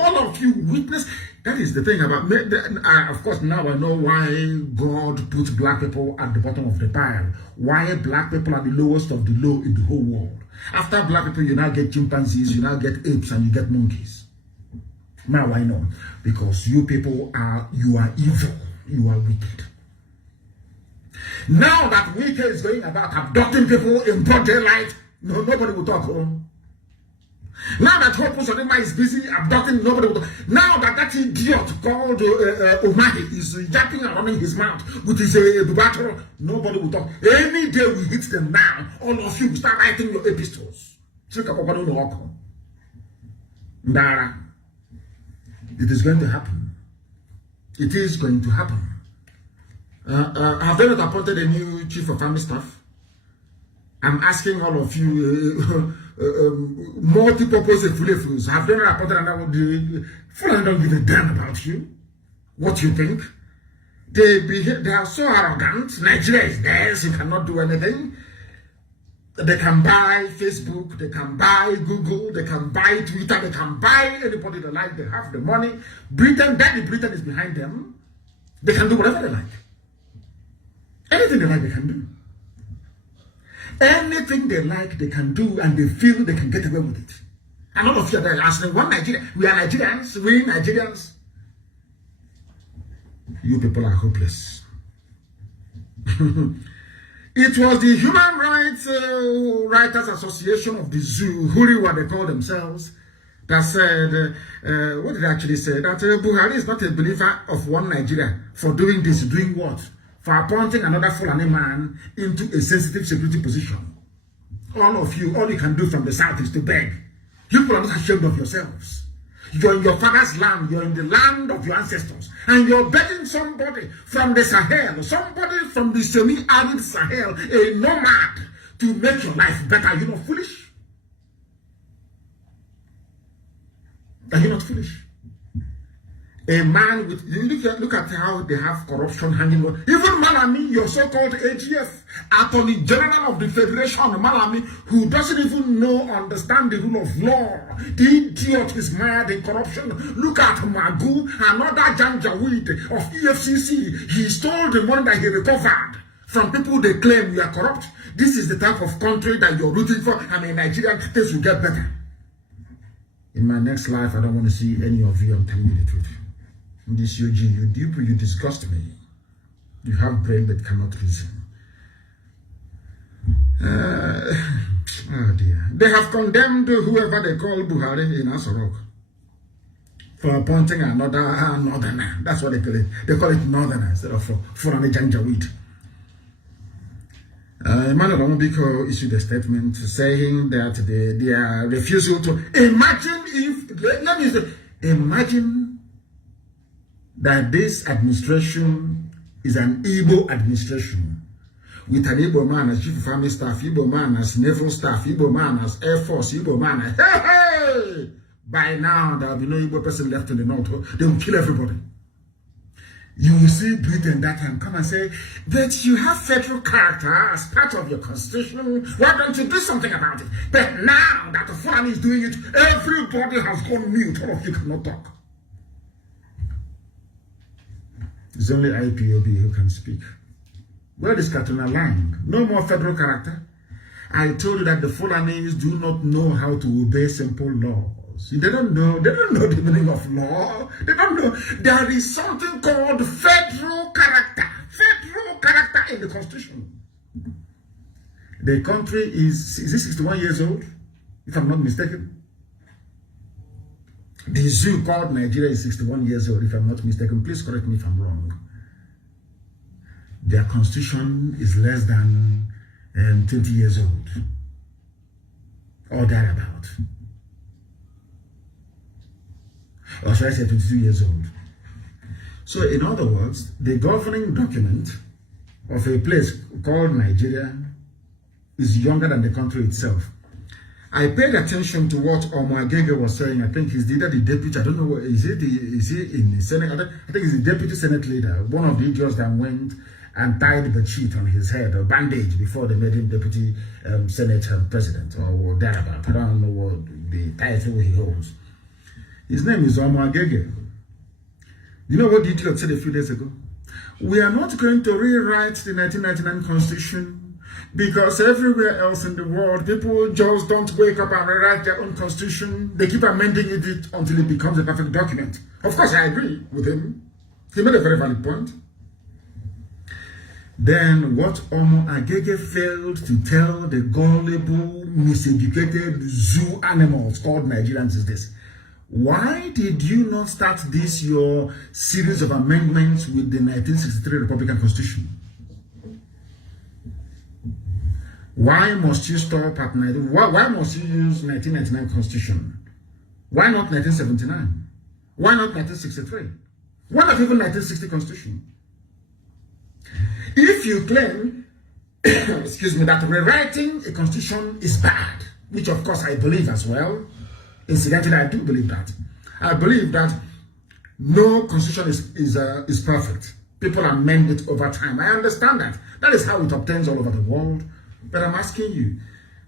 witness. That is the thing about me. Of course, now I know why God put black people at the bottom of the pile. Why black people are the lowest of the low in the whole world. After black people, you now get chimpanzees, you now get apes, and you get monkeys. Now I know. Because you people are evil. You are wicked. Now that Wike is going about abducting people in broad daylight, nobody will talk. Now that Hope Uzodinma is busy abducting, nobody will talk. Now that idiot called Umahi is yapping and running his mouth with his bubatoro, nobody will talk. Any day we hit them now, all of you start writing your epistles. Ndara. It is going to happen. It is going to happen. Have they not appointed a new chief of army staff? I'm asking all of you, multi-purpose Fulefus, have they not appointed another? Fulani don't give a damn about you. What you think? They are so arrogant. Nigeria is theirs. You cannot do anything. They can buy Facebook, they can buy Google, they can buy Twitter, they can buy anybody they like. They have the money. Britain is behind them. They can do whatever they like. Anything they like, they can do. Anything they like, they can do, and they feel they can get away with it. And all of you are there asking, one Nigeria, we are Nigerians, we Nigerians. You people are hopeless. It was the Human Rights Writers Association of the Zoo, Huriwa they call themselves, that said, what did they actually say? That Buhari is not a believer of one Nigeria for doing this, doing what? For appointing another Fulani man into a sensitive security position. All of you, all you can do from the south is to beg. You people are not ashamed of yourselves. You're in your father's land, you're in the land of your ancestors, and you're begging somebody from the Sahel, somebody from the semi-arid Sahel, a nomad, to make your life better. Are you not foolish? Are you not foolish? A man with, look at how they have corruption hanging on. Even Malami, your so-called AGF, Attorney General of the Federation, Malami, who doesn't even understand the rule of law. The idiot is mad in corruption. Look at Magu, another Janjaweed of EFCC. He stole the money that he recovered from people they claim we are corrupt. This is the type of country that you're rooting for. I'm a Nigerian, things will get better. In my next life, I don't want to see any of you. I'm telling you the truth. This you disgust me. You have brain that cannot reason. Oh dear. They have condemned whoever they call Buhari in Asorok for appointing another northerner. That's what they call it. They call it northerner instead of Fulani Janjaweed. Emmanuel Omobiko issued a statement saying that their refusal to imagine that this administration is an Igbo administration with an Igbo man as chief of army staff, Igbo man as naval staff, Igbo man as air force, Igbo man as hey! By now there will be no Igbo person left in the north. They will kill everybody. You will see Britain that and come and say that you have federal character as part of your constitution. Why don't you do something about it? But now that the Fulani is doing it, everybody has gone mute. All of you cannot talk. It's only IPOB who can speak. Where is Katuna lying? No more federal character. I told you that the Fulanis do not know how to obey simple laws. They don't know the meaning of law. They don't know. There is something called federal character. Federal character in the Constitution. The country is it 61 years old? If I'm not mistaken. The zoo called Nigeria is 61 years old, if I'm not mistaken. Please correct me if I'm wrong. Their constitution is less than 20 years old. Or thereabout. Or should I say 22 years old. So in other words, the governing document of a place called Nigeria is younger than the country itself. I paid attention to what Omo Agege was saying. I think he's either the deputy, I don't know, is he in the Senate? I think he's the deputy Senate leader, one of the idiots that went and tied the sheet on his head, or bandage, before they made him deputy Senate president, or thereabout. I don't know what the title he holds. His name is Omo Agege. You know what the idiot said a few days ago? We are not going to rewrite the 1999 Constitution, because everywhere else in the world, people just don't wake up and rewrite their own constitution. They keep amending it until it becomes a perfect document. Of course, I agree with him. He made a very valid point. Then what Omo Agege failed to tell the gullible, miseducated zoo animals called Nigerians is this. Why did you not start this, your series of amendments with the 1963 Republican Constitution? Why must you stop at 19? Why must you use 1999 Constitution? Why not 1979? Why not 1963? Why not even 1960 Constitution? If you claim, excuse me, that rewriting a constitution is bad, which of course I believe as well. Incidentally, I do believe that. I believe that no constitution is perfect. People amend it over time. I understand that. That is how it obtains all over the world. But I'm asking you,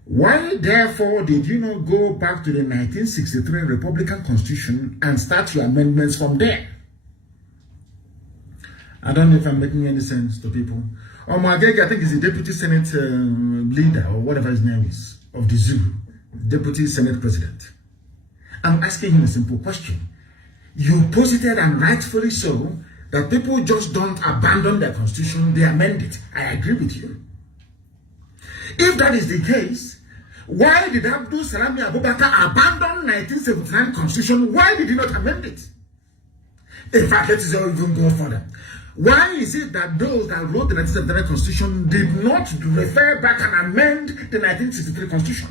why therefore did you not go back to the 1963 Republican Constitution and start your amendments from there? I don't know if I'm making any sense to people. Omo Agege, I think, is the Deputy Senate leader, or whatever his name is, of the zoo, Deputy Senate President. I'm asking him a simple question. You posited, and rightfully so, that people just don't abandon their constitution, they amend it. I agree with you. If that is the case, why did Abdul Salami Abubakar abandon 1979 constitution? Why did he not amend it? In fact, let us even go further. Why is it that those that wrote the 1979 constitution did not refer back and amend the 1963 constitution?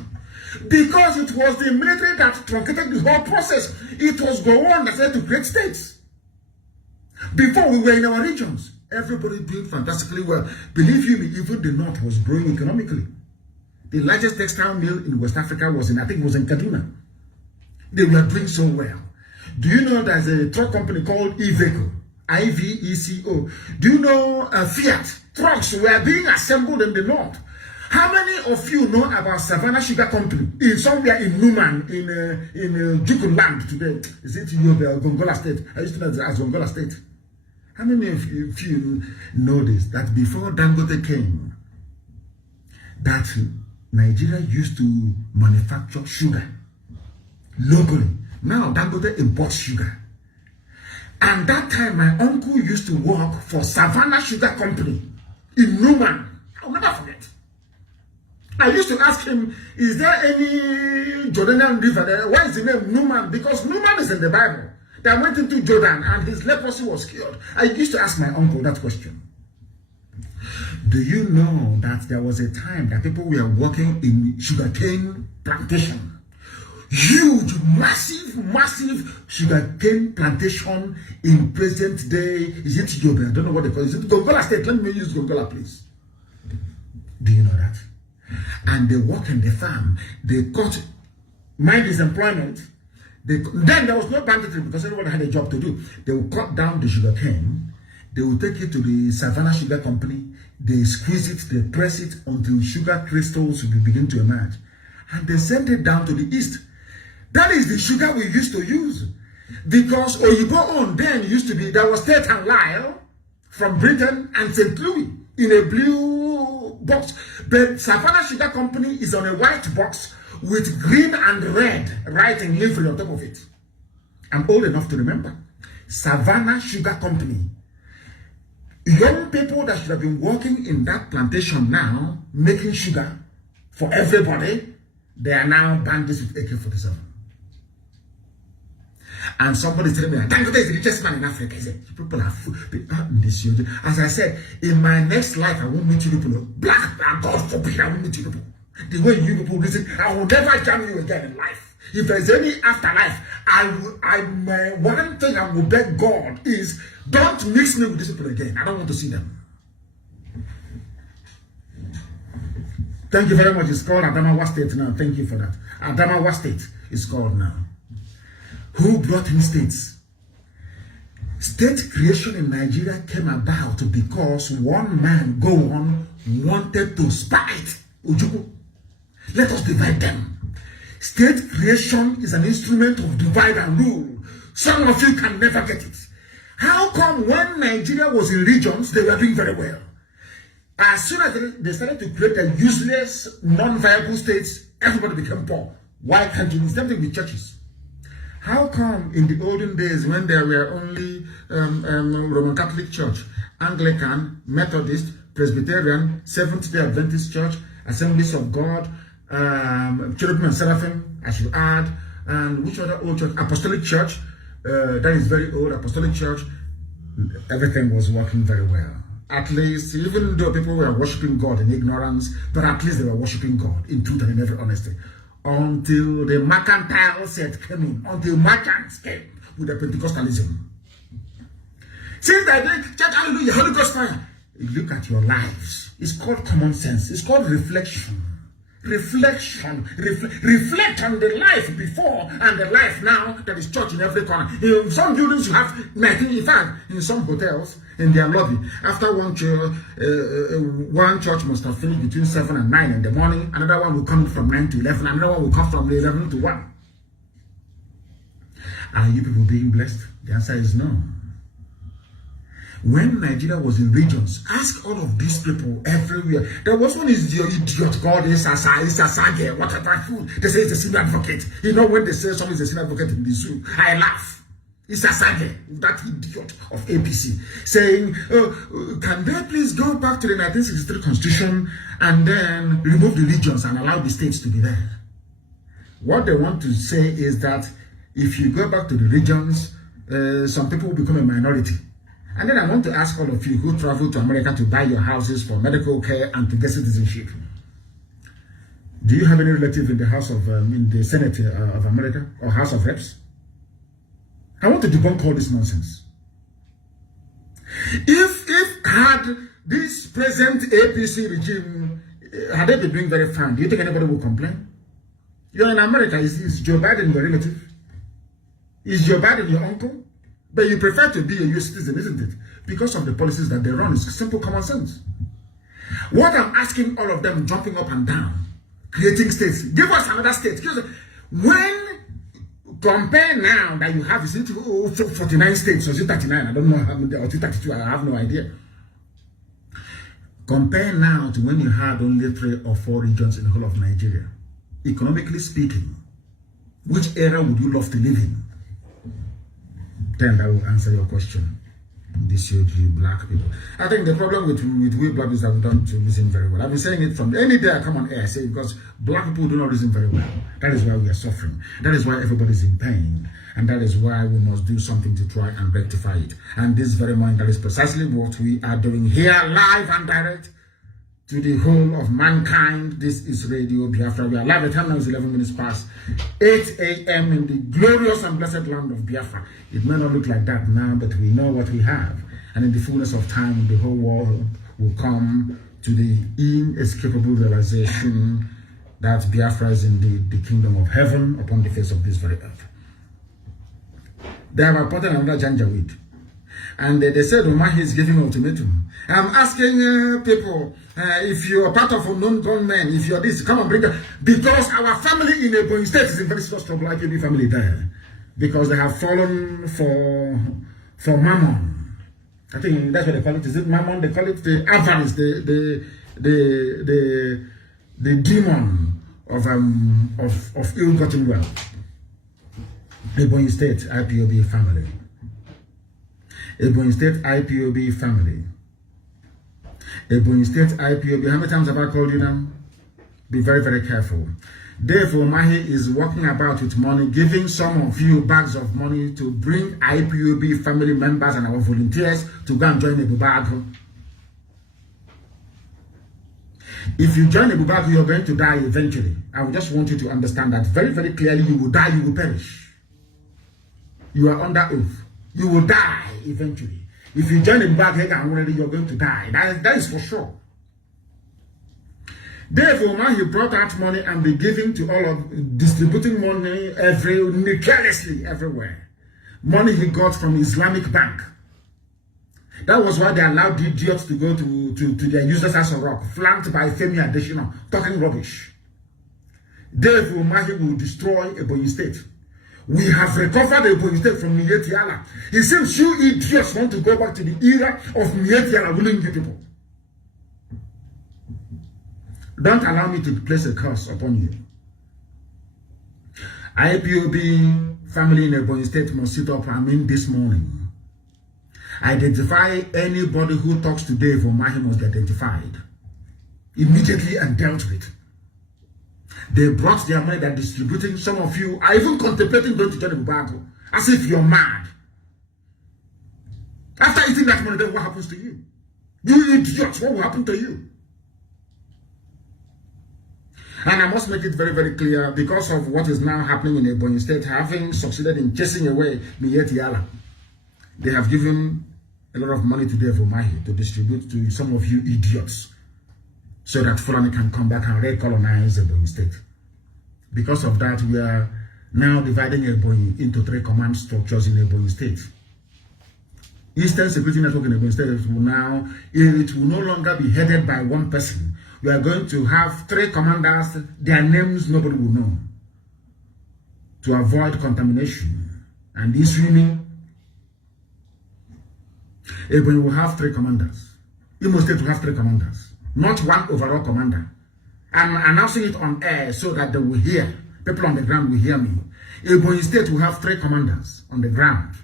Because it was the military that truncated the whole process. It was Gowon that said to create states. Before we were in our regions, everybody doing fantastically well. Believe you me, even the North was growing economically. The largest textile mill in West Africa was in, I think it was in Kaduna. They were doing so well. Do you know there's a truck company called Iveco? IVECO. Do you know Fiat? Trucks were being assembled in the North. How many of you know about Savannah Sugar Company? In somewhere in Numan, in Jukuland today. Is it Gongola State? I used to know it as Gongola State. How many of you know this? That before Dangote came, that Nigeria used to manufacture sugar locally. Now Dangote imports sugar. And that time my uncle used to work for Savannah Sugar Company in Numan. I'll never forget. I used to ask him, is there any Jordanian river there? Why is the name Numan? Because Numan is in the Bible. That went into Jordan and his leprosy was cured. I used to ask my uncle that question. Do you know that there was a time that people were working in sugarcane plantation? Huge, massive sugarcane plantation in present day. Is it Yobe? I don't know what they call it. Is it Gongola State? Let me use Gongola, please. Do you know that? And they work in the farm. They cut, mind is employment. Then there was no banditry because everyone had a job to do. They will cut down the sugarcane. They will take it to the Savannah Sugar Company. They squeeze it, they press it until sugar crystals will begin to emerge. And they send it down to the east. That is the sugar we used to use. Because Oyibo on then used to be, there was Tate and Lyle from Britain and St. Louis in a blue box. But Savannah Sugar Company is on a white box with green and red writing livery on top of it. I'm old enough to remember. Savannah Sugar Company. Young people that should have been working in that plantation now, making sugar for everybody, they are now bandits with AK-47. And somebody is telling me that Dangote is the richest man in Africa. I said, people are in this. As I said, in my next life, I won't meet you people. Black, God forbid, I won't meet you people. The way you people reason, I will never jam you again in life. if there's any afterlife, one thing I will beg God is, don't mix me with these people again. I don't want to see them. Thank you very much. It's called Adamawa State now. Thank you for that. Adamawa State is called now. Who brought in states? State creation in Nigeria came about because one man, Gowon, wanted to spite Ojukwu. Let us divide them. State creation is an instrument of divide and rule. Some of you can never get it. How come when Nigeria was in regions, they were doing very well? As soon as they started to create a useless, non-viable states, everybody became poor. Why can't you do the same thing with churches? How come in the olden days when there were only Roman Catholic Church, Anglican, Methodist, Presbyterian, Seventh-day Adventist Church, Assemblies of God, Cherubim and Seraphim, I should add, and which other old church? Apostolic Church, that is very old, Apostolic Church, everything was working very well. At least, even though people were worshiping God in ignorance, but at least they were worshiping God in truth and in every honesty. Until the mercantile set came in, until merchants came with the Pentecostalism. Since they did church, hallelujah, Holy Ghost fire. Look at your lives. It's called common sense. It's called reflection. Reflect on the life before and the life now that is church in every corner. In some buildings you have 19, in fact, in some hotels, in their lobby, after one church must have finished between 7 and 9 in the morning, another one will come from 9 to 11, another one will come from 11 to 1. Are you people being blessed? The answer is no. When Nigeria was in regions, ask all of these people everywhere. There was one idiot called Isasage, whatever food. They say it's a senior advocate. You know, when they say someone is a senior advocate in the zoo, I laugh. Isasage, that idiot of APC, saying, can they please go back to the 1963 Constitution and then remove the regions and allow the states to be there? What they want to say is that if you go back to the regions, some people will become a minority. And then I want to ask all of you who travel to America to buy your houses for medical care and to get citizenship. Do you have any relative in the House of, in the Senate of America or House of Reps? I want to debunk all this nonsense. If had this present APC regime, had they been doing very fine, do you think anybody will complain? You're in America. Is Joe Biden your relative? Is Joe Biden your uncle? But you prefer to be a US citizen, isn't it? Because of the policies that they run. It's simple common sense. What I'm asking all of them, jumping up and down, creating states, give us another state. When compare now that you have, is it 49 states or is it 39? I don't know how many, or 32, I have no idea. Compare now to when you had only 3 or 4 regions in the whole of Nigeria. Economically speaking, which era would you love to live in? Then I will answer your question. This huge black people. I think the problem with we black is that we don't reason very well. I've been saying it from any day I come on air. I say because black people do not reason very well. That is why we are suffering. That is why everybody's in pain. And that is why we must do something to try and rectify it. And this very moment, that is precisely what we are doing here, live and direct to the whole of mankind. This is Radio Biafra. We are live. The time now is 11 minutes past 8 a.m. in the glorious and blessed land of Biafra. It may not look like that now, but we know what we have. And in the fullness of time, the whole world will come to the inescapable realization that Biafra is indeed the kingdom of heaven upon the face of this very earth. They have appointed another Janjaweed. And they said Umahi is giving an ultimatum. I'm asking people, if you're part of unknown gunmen, if you're this, come and bring them. Because our family in Ipob state is in very serious trouble, IPOB family there. Because they have fallen for mammon. I think that's what they call it. Is it mammon? They call it the avarice, the demon of ill-gotten wealth. Ipob state, IPOB family. Ebony State IPOB family. Ebony State IPOB. How many times have I called you now? Be very, very careful. Dave Omahi is walking about with money, giving some of you bags of money to bring IPOB family members and our volunteers to go and join the bag. If you join Ipob, you're going to die eventually. I would just want you to understand that very, very clearly. You will die, you will perish. You are under oath. You will die eventually. If you join Ipob, you're going to die. That is for sure. Therefore, he brought out money and be giving to all of, distributing money carelessly everywhere. Money he got from Islamic Bank. That was why they allowed the idiots to go to their useless as a rock, flanked by Femi Adesina, talking rubbish. Therefore, Mahi will destroy Ebonyi State. We have recovered Ebonyi State from Mietiala. It seems you idiots want to go back to the era of Mietiala ruling you people. Don't allow me to place a curse upon you. Ipob family in Ebonyi State must sit up this morning. Identify anybody who talks today for Mahi must be identified immediately and dealt with. They brought their money, they're distributing. Some of you are even contemplating going to join Ipob as if you're mad. After eating that money, then what happens to you? You idiots, what will happen to you? And I must make it very, very clear, because of what is now happening in Ebonyi State, having succeeded in chasing away Miyetti Allah, they have given a lot of money today for Mahi to distribute to some of you idiots, so that Fulani can come back and recolonize Ebonyi State. Because of that, we are now dividing Ebonyi into 3 command structures in Ebonyi State. Eastern Security Network in Ebonyi State it will no longer be headed by one person. We are going to have 3 commanders, their names nobody will know, to avoid contamination. And this meaning, Ebonyi will have 3 commanders. Imo State will have 3 commanders, not one overall commander. I'm announcing it on air so that they will hear. People on the ground will hear me. Ebonyi State will have 3 commanders on the ground.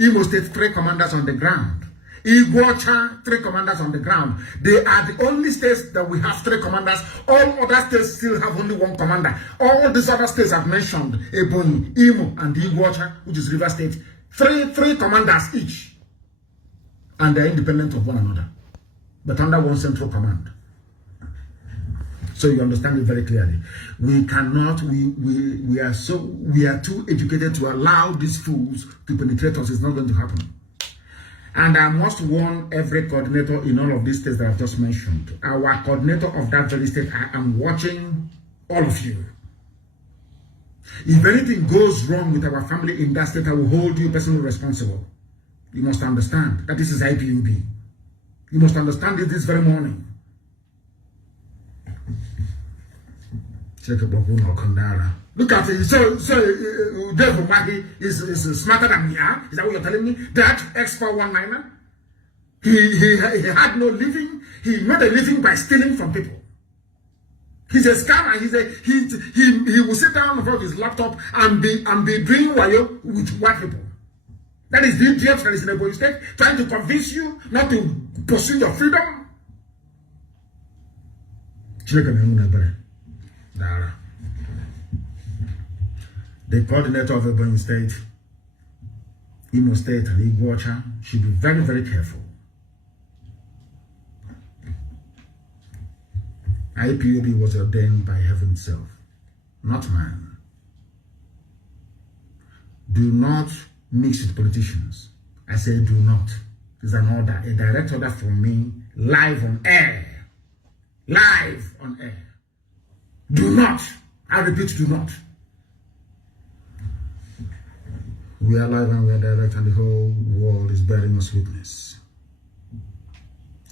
Imo State, 3 commanders on the ground. Iguacha, 3 commanders on the ground. They are the only states that we have 3 commanders. All other states still have only 1 commander. All these other states I've mentioned, Ebonyi, Imo, and Iguacha, which is River State, 3 commanders each. And they're independent of one another, but under one central command. So you understand it very clearly. We cannot, we are too educated to allow these fools to penetrate us. It's not going to happen. And I must warn every coordinator in all of these states that I've just mentioned. Our coordinator of that very state, I am watching all of you. If anything goes wrong with our family in that state, I will hold you personally responsible. You must understand that this is Ipob. You must understand it this very morning. Look at it. So Devil Maggie is smarter than me. Huh? Is that what you're telling me? That X419er, he had no living. He made a living by stealing from people. He's a scammer. He will sit down in front of his laptop and be doing wayo with white people. That is the idiot that is in the Ebonyi State, trying to convince you not to pursue your freedom. The coordinator of Ebonyi State, Imo State, and Iguacha should be very, very careful. Ipob was ordained by heaven itself, not man. Do not mix with politicians. I say do not. It's an order, a direct order from me, live on air. Live on air. Do not. I repeat, do not. We are live and we are direct, and the whole world is bearing us witness.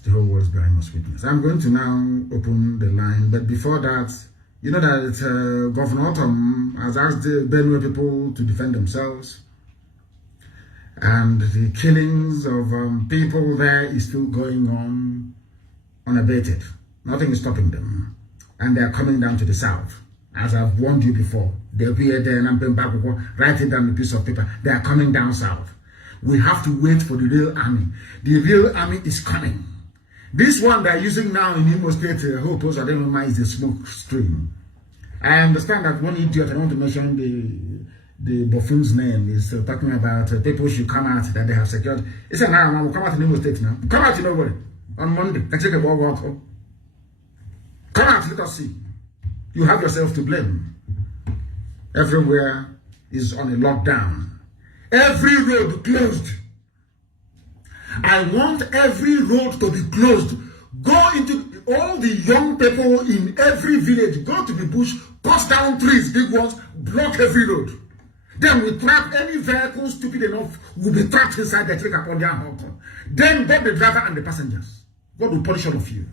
The whole world is bearing us witness. I'm going to now open the line, but before that, you know that Governor Autumn has asked the Benue people to defend themselves. And the killings of people there is still going on unabated. Nothing is stopping them. And they are coming down to the south. As I've warned you before, they'll be there and I'm going back, write it down on a piece of paper. They are coming down south. We have to wait for the real army. The real army is coming. This one they're using now in Imo State, Hope I don't know, is the smoke stream. I understand that one idiot, I want to mention the buffoon's name, is talking about people should come out that they have secured. He said, now we'll come out in Imo State now. Come out in nobody on Monday. Come Come out, let us see. You have yourself to blame. Everywhere is on a lockdown. Every road closed. I want every road to be closed. Go into all the young people in every village. Go to the bush, cut down trees, big ones, block every road. Then we trap any vehicle stupid enough will be trapped inside the truck upon their horn. Then both the driver and the passengers. God will punish all of you.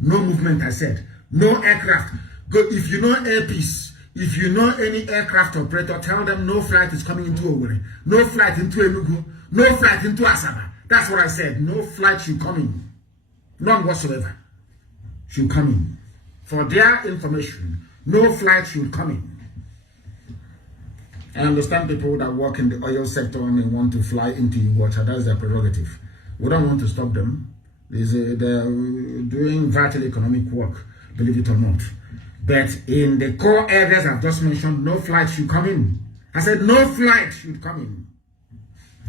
No movement, I said. No aircraft. Go if you know airpiece. If you know any aircraft operator, tell them no flight is coming into Owerri. No flight into Enugu. No flight into Asaba. That's what I said. No flight should come in. None whatsoever should come in. For their information, no flight should come in. I understand people that work in the oil sector and they want to fly into water. That's their prerogative. We don't want to stop them. They're doing vital economic work, believe it or not. But in the core areas I've just mentioned, no flight should come in. I said no flight should come in.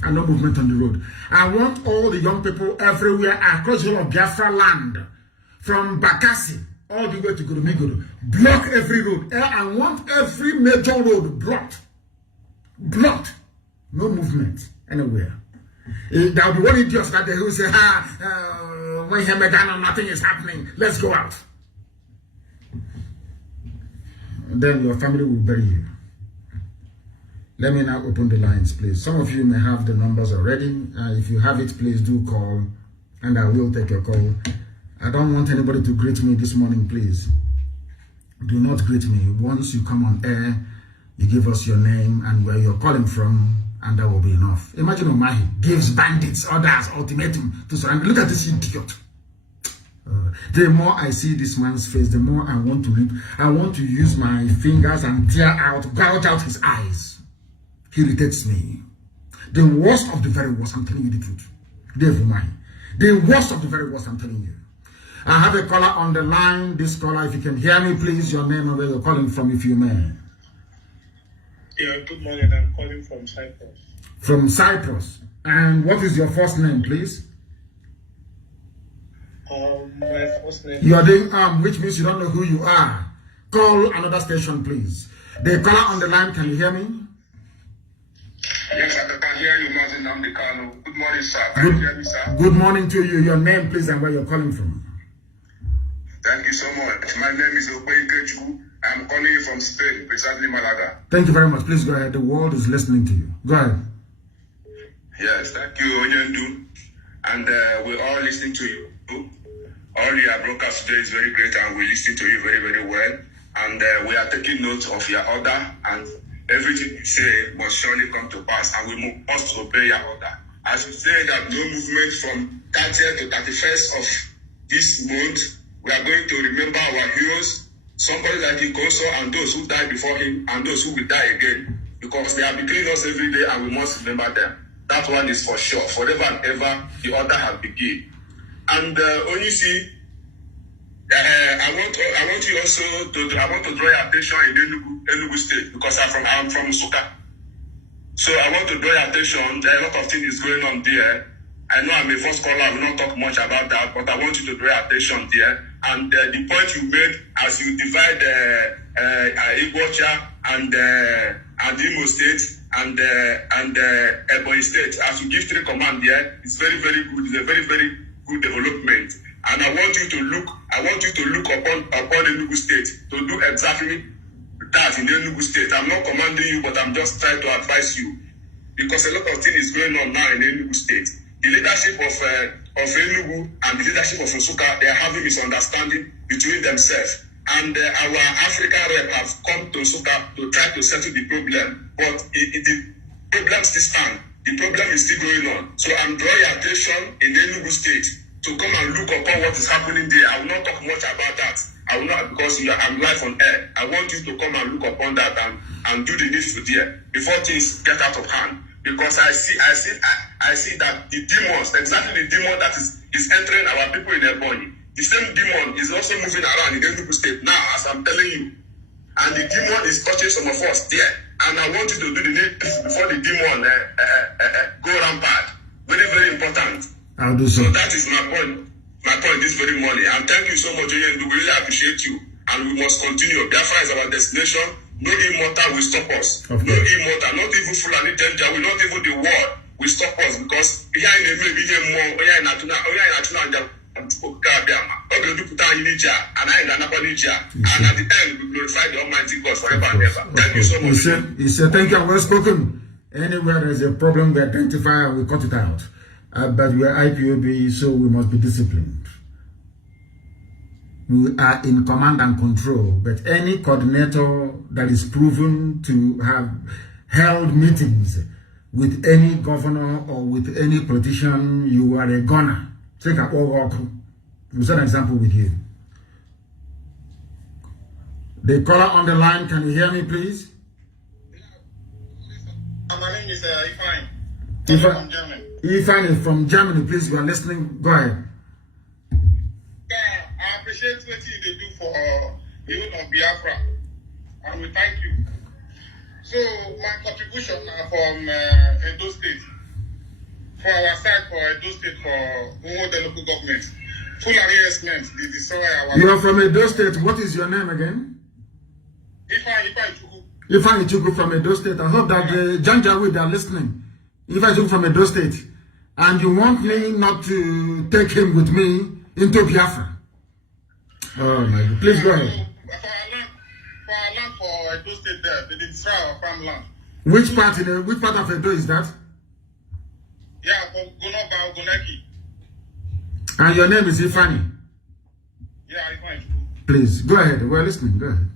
And no movement on the road. I want all the young people everywhere across the whole of Biafra land, from Bakassi all the way to Gurumiguru, block every road. I want every major road blocked. Blocked. No movement anywhere. There will be one idiot that they will say, when Hemedano, nothing is happening. Let's go out. Then your family will bury you. Let me now open the lines, please. Some of you may have the numbers already. If you have it, please do call, and I will take your call. I don't want anybody to greet me this morning, please. Do not greet me. Once you come on air, you give us your name and where you're calling from, and that will be enough. Imagine Omahi gives bandits, others, ultimatum to surrender. Look at this idiot. The more I see this man's face, the more I want to read. I want to use my fingers and gouge out his eyes. He irritates me. The worst of the very worst, I'm telling you the truth. Dave Umahi. The worst of the very worst, I'm telling you. I have a caller on the line. This caller, if you can hear me, please, your name and where you're calling from, if you may. Yeah, good morning. I'm calling from Cyprus. From Cyprus. And what is your first name, please? My first name. You are doing which means you don't know who you are. Call another station, please. The caller on the line, can you hear me? Yes, I can hear you, Mazi Nnamdi. Good morning, sir. Can you hear me, sir? Good morning to you. Your name, please, and where you're calling from. Thank you so much. My name is Okwei. I'm calling you from Spain, precisely Malaga. Thank you very much. Please go ahead. The world is listening to you. Go ahead. Yes, thank you, Onyendu. And we're all listening to you. All your broadcast today is very great, and we listen to you very, very well. And we are taking note of your order, and everything you say must surely come to pass, and we must obey your order. As you say that no movement from 30th to 31st of this month, we are going to remember our heroes, somebody like Ikoso and those who died before him and those who will die again, because they are between us every day and we must remember them. That one is for sure. Forever and ever, the order has begun. And when you see, I want you also to draw your attention in Enugu State, because I'm from Nsukka. So I want to draw your attention. There are a lot of things going on there. I know I'm a first caller. I will not talk much about that, but I want you to draw your attention there. And the point you made as you divide Igbocha and Imo State and Ebonyi State, as you give three commands there, it's very, very good. It's a very, very good development. And I want you to look upon Enugu State to do exactly that in Enugu State. I'm not commanding you, but I'm just trying to advise you, because a lot of things is going on now in Enugu State. The leadership of Enugu and the leadership of Nsukka, they are having misunderstanding between themselves. And our African rep have come to Nsukka to try to settle the problem, but the problem still stands. The problem is still going on. So I'm drawing your attention in Enugu State to come and look upon what is happening there. I will not talk much about that. I will not, because I'm live on air. I want you to come and look upon that and do the needful there before things get out of hand. Because I see that the demons, exactly the demon that is entering our people in Ebonyi, the same demon is also moving around in Enugu State now, as I'm telling you. And the demon is touching some of us there. And I want you to do the needful before the demon go rampant. Very, very important. I'll do so. So that is my point. my point this very morning. And thank you so much, we really appreciate you. And we must continue. Biafra is our destination. No immortal will stop us. No immortal, not even Fulani danger, will not even the world will stop us, because here in the maybe more, and at the end we glorify the Almighty God forever and ever. Thank you so much. He said, thank you, well spoken. Anywhere there's a problem, we identify and we cut it out. But we are IPOB, so we must be disciplined. We are in command and control, but any coordinator that is proven to have held meetings with any governor or with any politician, you are a gunner. Take a walk. We'll set an example with you. The caller on the line, can you hear me, please? My name is Ifan. From Germany. Ifan is from Germany, please. You are listening. Go ahead. I appreciate what you do for the youth of Biafra, and we thank you. So my contribution from Edo State, for our side for Edo State, for the local government, full harassment, they destroy our... You are from Edo State. What is your name again? Ifan Ichuku from Edo State. I hope that the Janjaweed are listening. Ifan Ichuku from Edo State. And you want me not to take him with me into Biafra? Oh my God. Please go ahead. For our land for Edo State there, they destroy our farmland. Which part of Edo is that? Yeah, for Gonoba, Gonaki. And your name is Ifani? Yeah, Ifani. Please, go ahead. We're listening. Go ahead.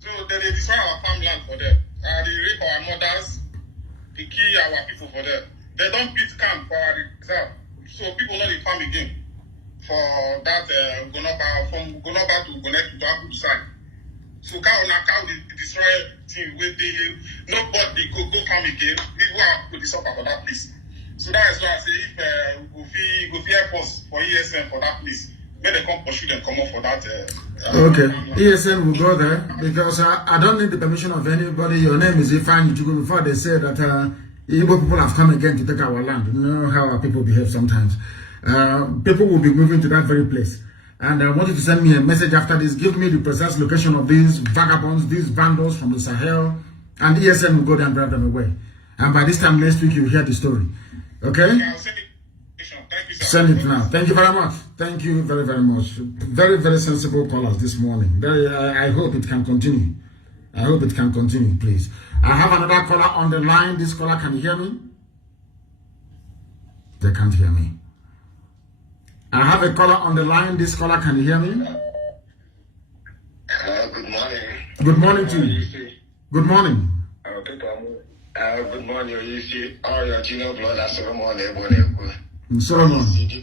So they destroy our farmland for them. They rape our mothers. They kill our people for them. They don't beat camp for our reserve. So people know they farm again. For that Gonoba, from Gonoba to Gonaki to Abu side. So cow they destroy thing where nobody go farm again. People are to suffer for that place. So that is why I say if go help us for ESN for that place, when they come pursue them, come up for that. Okay, ESN will go there because I don't need the permission of anybody. Your name is Ifan Ichuku. Before they say that Igbo people have come again to take our land. You know how our people behave sometimes. People will be moving to that very place. And I want you to send me a message after this. Give me the precise location of these vagabonds, these vandals from the Sahel, and ESN will go there and drive them away. And by this time next week, you'll hear the story. Okay? Yeah, I'll send it. Thank you, sir. Send it now. Thank you very much. Thank you very, very much. Very, very sensible callers this morning. I hope it can continue. I hope it can continue, please. I have another caller on the line. This caller, can you hear me? They can't hear me. I have a caller on the line. This caller, can you hear me? Good morning. Good morning to you. Good morning. Good morning, you see. All your junior brother Solomon. Solomon. Easy.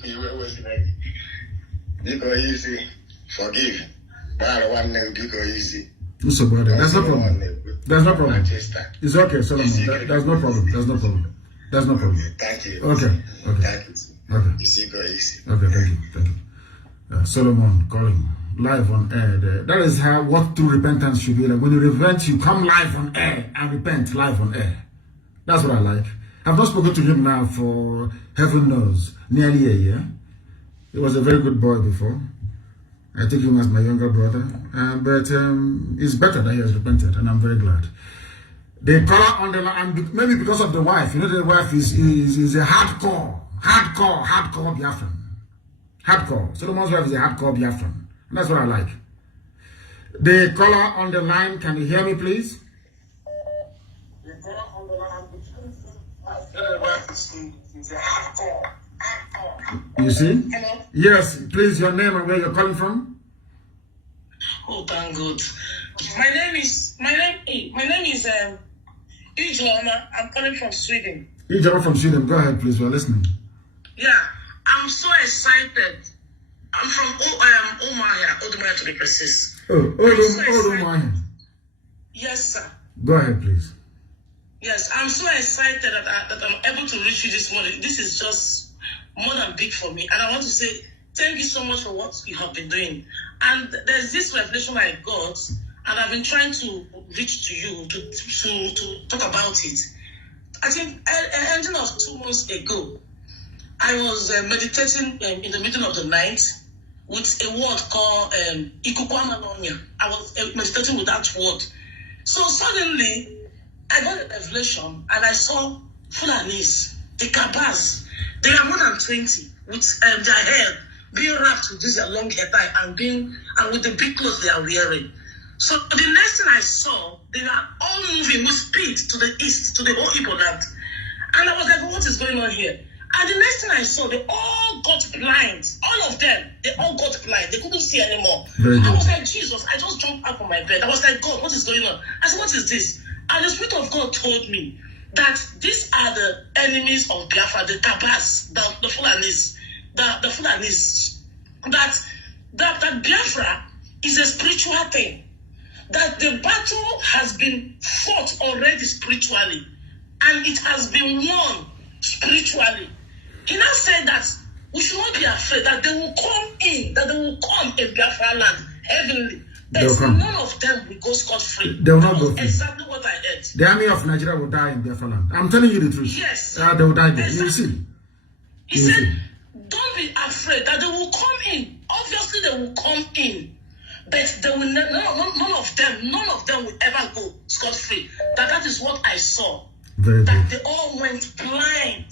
Forgive. Easy. That's no problem. That's no problem. It's okay, Solomon. There's no problem. There's no problem. There's no problem. Thank you. Okay. Okay. Thank you. Okay. Easy. Okay, thank you. Thank you. Solomon calling live on air. That is what true repentance should be like. When you repent, you come live on air and repent live on air. That's what I like. I've not spoken to him now for heaven knows nearly a year. He was a very good boy before. I take him as my younger brother, but it's better that he has repented, and I'm very glad. The caller on the line, maybe because of the wife. You know, the wife is a hardcore Biafran. Hardcore. Solomon's wife is a hardcore Biafran. And that's what I like. The caller on the line, can you hear me, please? The caller on the line, the wife is a hardcore. You see? Hello? Yes, please, your name and where you're calling from? Oh, thank God. My name is Ijoma. I'm calling from Sweden. Ijoma from Sweden. Go ahead, please. We're listening. Yeah, I'm so excited. I'm from Omaya to be precise. Oh, Omaya. Yes, sir. Go ahead, please. Yes, I'm so excited that I'm able to reach you this morning. This is just more than big for me. And I want to say thank you so much for what you have been doing. And there's this revelation I got, and I've been trying to reach to you to talk about it. I think ending of 2 months ago, I was meditating in the middle of the night with a word called Ikukwamanonya. I was meditating with that word. So suddenly, I got a revelation and I saw Fulanis, the Kabas. They are more than 20 with their hair being wrapped with this long hair tie and with the big clothes they are wearing. So the next thing I saw, they were all moving with speed to the east, to the whole Ipob land. And I was like, what is going on here? And the next thing I saw, they all got blind. All of them, they all got blind. They couldn't see anymore. I was like, Jesus, I just jumped up on my bed. I was like, God, what is going on? I said, what is this? And the Spirit of God told me that these are the enemies of Biafra, the Tabas, the Fulanis, the Fulanis. That Biafra is a spiritual thing. That the battle has been fought already spiritually. And it has been won spiritually. He now said that we should not be afraid that they will come in Biafra land heavenly. But none of them will go scot-free. They will not go free. Exactly what I heard. The army of Nigeria will die in Biafra land. I'm telling you the truth. Yes. They will die there. Exactly. You see. He said, don't be afraid that they will come in. Obviously, they will come in. But they will none of them will ever go scot-free. That is what I saw. Very that good. they all went blind.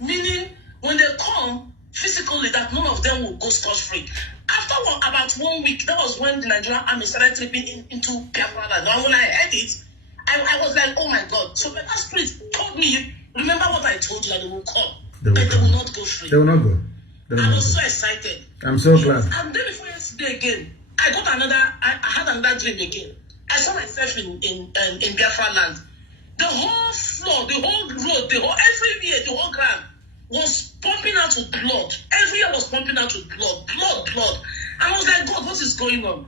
Meaning, when they come physically, that none of them will go scot-free. After about 1 week, that was when the Nigerian army started tripping into Biafra land. And when I heard it, I was like, oh my God. So that Spirit told me, remember what I told you, that they will come. They will not go free. They will not go. I was so excited. I'm so glad. And then before yesterday again, I had another dream again. I saw myself in Biafra land. The whole floor, the whole road, everywhere, the whole ground was pumping out with blood. Everywhere was pumping out with blood. And I was like, God, what is going on?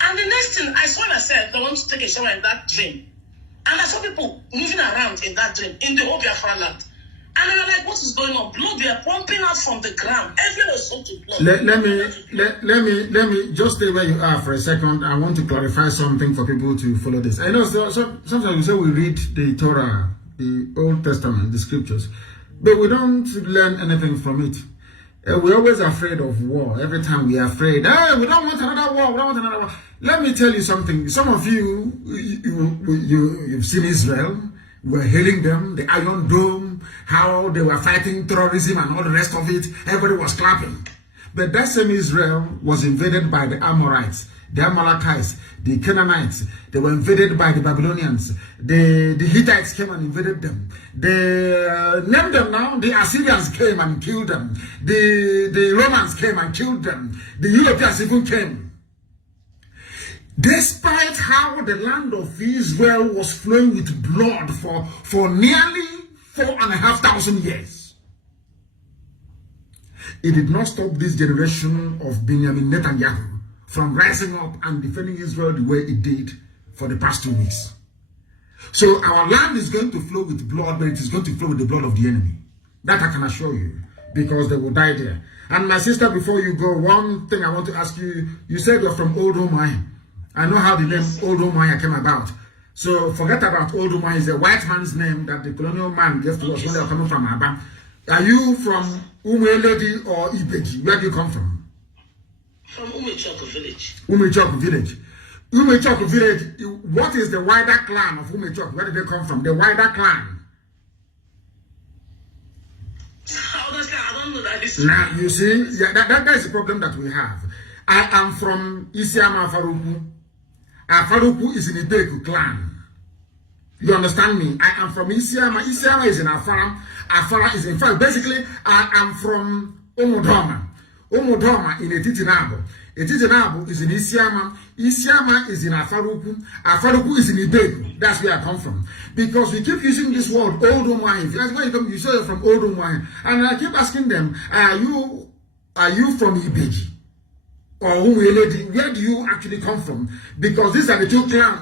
And the next thing, I saw myself, I want to take a shower in that dream. And I saw people moving around in that dream, in the whole Biafra land. And I was like, what is going on? Blood, they are pumping out from the ground. Everywhere was soaked with blood. Let me just stay where you are for a second. I want to clarify something for people to follow this. I know sometimes we say we read the Torah, the Old Testament, the scriptures, but we don't learn anything from it. We're always afraid of war. Every time we are afraid, hey, we don't want another war. We don't want another war. Let me tell you something. Some of you've seen Israel. We're hailing them, the Iron Dome, how they were fighting terrorism and all the rest of it. Everybody was clapping. But that same Israel was invaded by the Amorites, the Amalekites, the Canaanites. They were invaded by the Babylonians. The Hittites came and invaded them. They named them now. The Assyrians came and killed them. The Romans came and killed them. The Europeans even came. Despite how the land of Israel was flowing with blood for nearly 4,500 years, it did not stop this generation of Benjamin Netanyahu from rising up and defending Israel the way it did for the past 2 weeks. So our land is going to flow with blood, but it is going to flow with the blood of the enemy. That I can assure you, because they will die there. And my sister, before you go, one thing I want to ask you, you said you're from Old Omai. I know how the name Old Omai came about. So forget about Old Omai. It's a white man's name that the colonial man gave to us when they were coming from Aba. Are you from Umweledi or Ibeji? Where do you come from? From Umechoko village. Umechoko village. Umechoko village, what is the wider clan of Umechoko? Where did they come from? The wider clan. Honestly, I don't know that. Now, you see, yeah, that is the problem that we have. I am from Isiama Faruku. Faruku is in the Ibeku clan. You understand me? I am from Isiama. Isiama is in Afara. Afara is in fact, basically, I am from Omodoma. Omodoma in Etitinabo. Etitinabo is in Isiama. Isiama is in Afaruku. Afaruku is in Ibeku. That's where I come from. Because we keep using this word, Old Omai. That's where you come. You say you're from Old Omai. And I keep asking them, are you from Ibeji? Or Umweledi? Where do you actually come from? Because these are the two clans.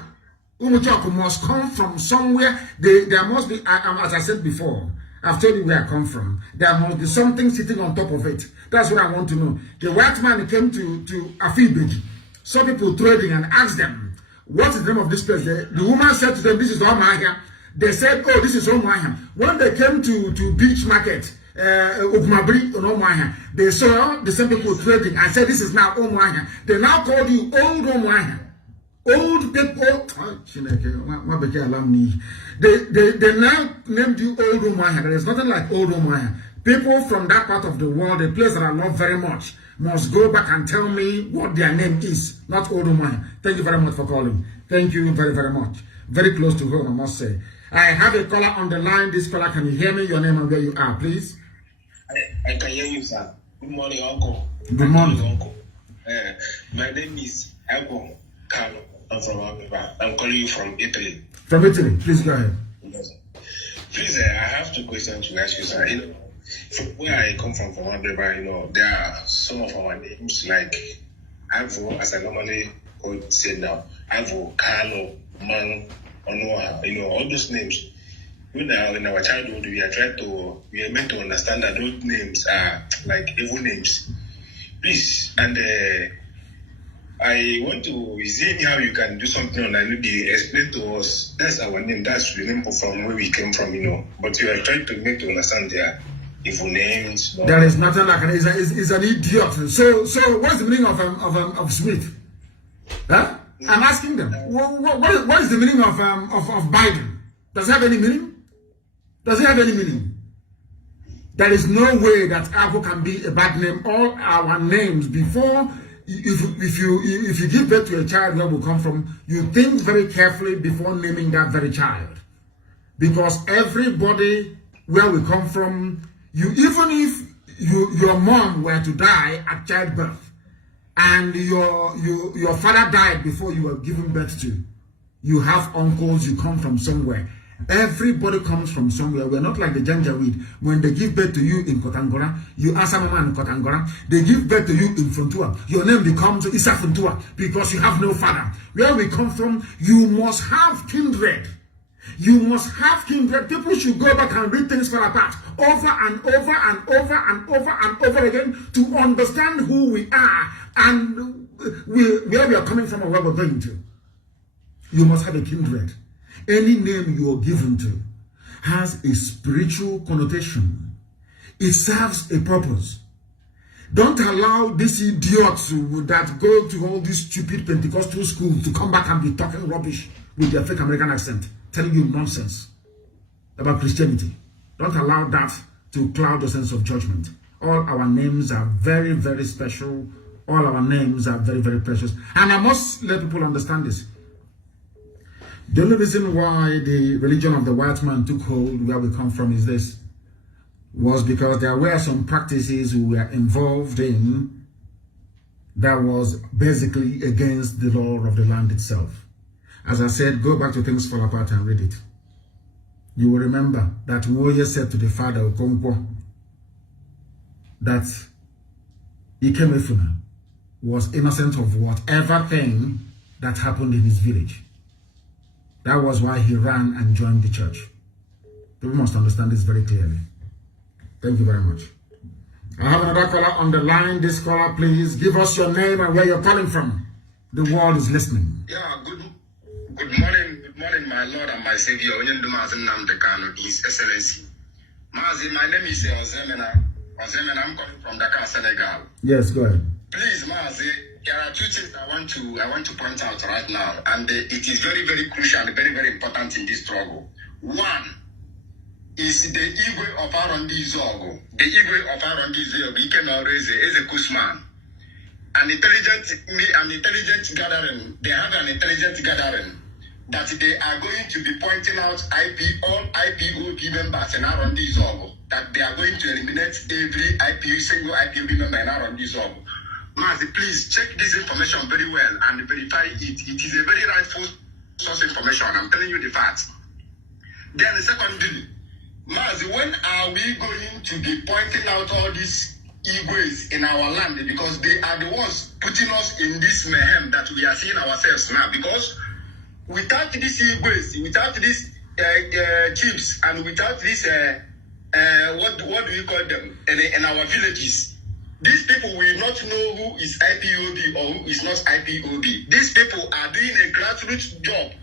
Umuchoko must come from somewhere. There must be, as I said before, I've told you where I come from. There must be something sitting on top of it. That's what I want to know. The white man came to Afibeji, saw people trading and asked them, what is the name of this place? The woman said to them, this is Omahia. They said, oh, this is Omahia. When they came to Beach Market, They saw the same people trading and said, this is now Omwanya. They now called you old Omwanya. Old people, they now named you old Omwanya. There is nothing like old Omwanya. People from that part of the world, a place that I love very much, must go back and tell me what their name is, not old Omwanya. Thank you very much for calling. Thank you very, very much. Very close to home, I must say. I have a caller on the line. This caller, can you hear me? Your name and where you are, please. I can hear you, sir. Good morning, Uncle. Good morning, Uncle. My name is Kanu. I'm from Abiba. I'm calling you from Italy. From Italy, please go ahead. Please, I have 2 questions to ask you, sir. You know, from where I come from Abiba, you know, there are some of our names like Avo, as I normally would say now, Avo, Kanu, Man, Onoa, you know, all those names. In our childhood, we are meant to understand that those names are like evil names. Please, and I want to see how you can do something on and explain to us. That's our name. That's the name from where we came from, you know. But you are trying to make to understand their evil names. No? There is nothing like it. He's an idiot. So what's the meaning of Smith? Huh? I'm asking them. What is the meaning of Biden? Does it have any meaning? Does it have any meaning? There is no way that Avo can be a bad name. All our names before, if you give birth to a child where we come from, you think very carefully before naming that very child, because everybody where we come from, even if your mom were to die at childbirth, and your father died before you were given birth to, you have uncles, you come from somewhere. Everybody comes from somewhere. We're not like the Janjaweed. When they give birth to you in Kotangora, you answer mama in Kotangora. They give birth to you in Funtua. Your name becomes Isa Funtua because you have no father. Where we come from, you must have kindred. You must have kindred. People should go back and read things fall apart over and over and over and over and over again to understand who we are and where we are coming from and where we're going to. You must have a kindred. Any name you are given to has a spiritual connotation. It serves a purpose. Don't allow these idiots that go to all these stupid Pentecostal schools to come back and be talking rubbish with their fake American accent, telling you nonsense about Christianity. Don't allow that to cloud the sense of judgment. All our names are very, very special. All our names are very, very precious. And I must let people understand this. The only reason why the religion of the white man took hold where we come from is this, was because there were some practices we were involved in that was basically against the law of the land itself. As I said, go back to Things Fall Apart and read it. You will remember that Moye said to the father Okonkwo that Ikemefuna was innocent of whatever thing that happened in his village. That was why he ran and joined the church. People must understand this very clearly. Thank you very much. I have another caller on the line. This caller, please give us your name and where you're calling from. The world is listening. Yeah, good morning, my Lord and my Savior. Mazi Nnamdi, His Excellency. Mazi, my name is Ozemena. I'm calling from Dakar, Senegal. Yes, go ahead. Please, Mazi, there are 2 things I want to point out right now, and it is very, very crucial and very, very important in this struggle. One is the Igwe of Arondi Zogo. The Igwe of Arondi Zogo, is a Kusman. An intelligent gathering. They have an intelligent gathering that they are going to be pointing out all IPOB members in Arondi Zogo. That they are going to eliminate every single IPOB member in Arondi Zogo. Mazi, please check this information very well and verify it. It is a very rightful source information. I'm telling you the facts. Then secondly, Mazi, when are we going to be pointing out all these Igwes in our land? Because they are the ones putting us in this mayhem that we are seeing ourselves now. Because without these Igwes, without these chiefs, and without this, what do we call them, in our villages, these people will not know who is IPOB or who is not IPOB. These people are doing a grassroots job.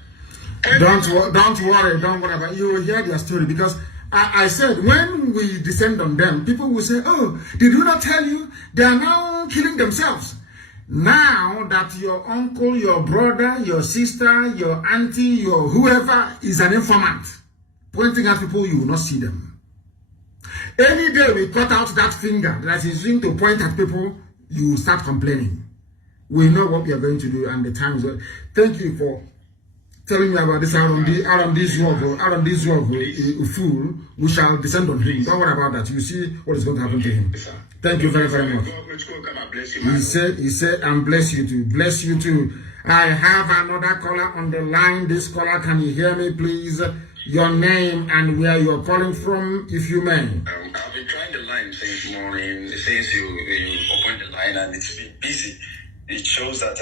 Don't worry about it. You will hear their story, because I said, when we descend on them, people will say, oh, did we not tell you? They are now killing themselves. Now that your uncle, your brother, your sister, your auntie, your whoever is an informant, pointing at people, you will not see them. Any day we cut out that finger that is going to point at people, you will start complaining. We know what we are going to do, and the time is right. Thank you for telling me about this out on this world, fool. We shall descend on him. Don't worry about that. You see what is going to happen to him. Thank you very, very much. He said, and bless you too. Bless you too. I have another caller on the line. This caller, can you hear me, please? Your name and where you're calling from, if you may. I've been trying the line since morning. Since you opened the line and it's been busy. It shows that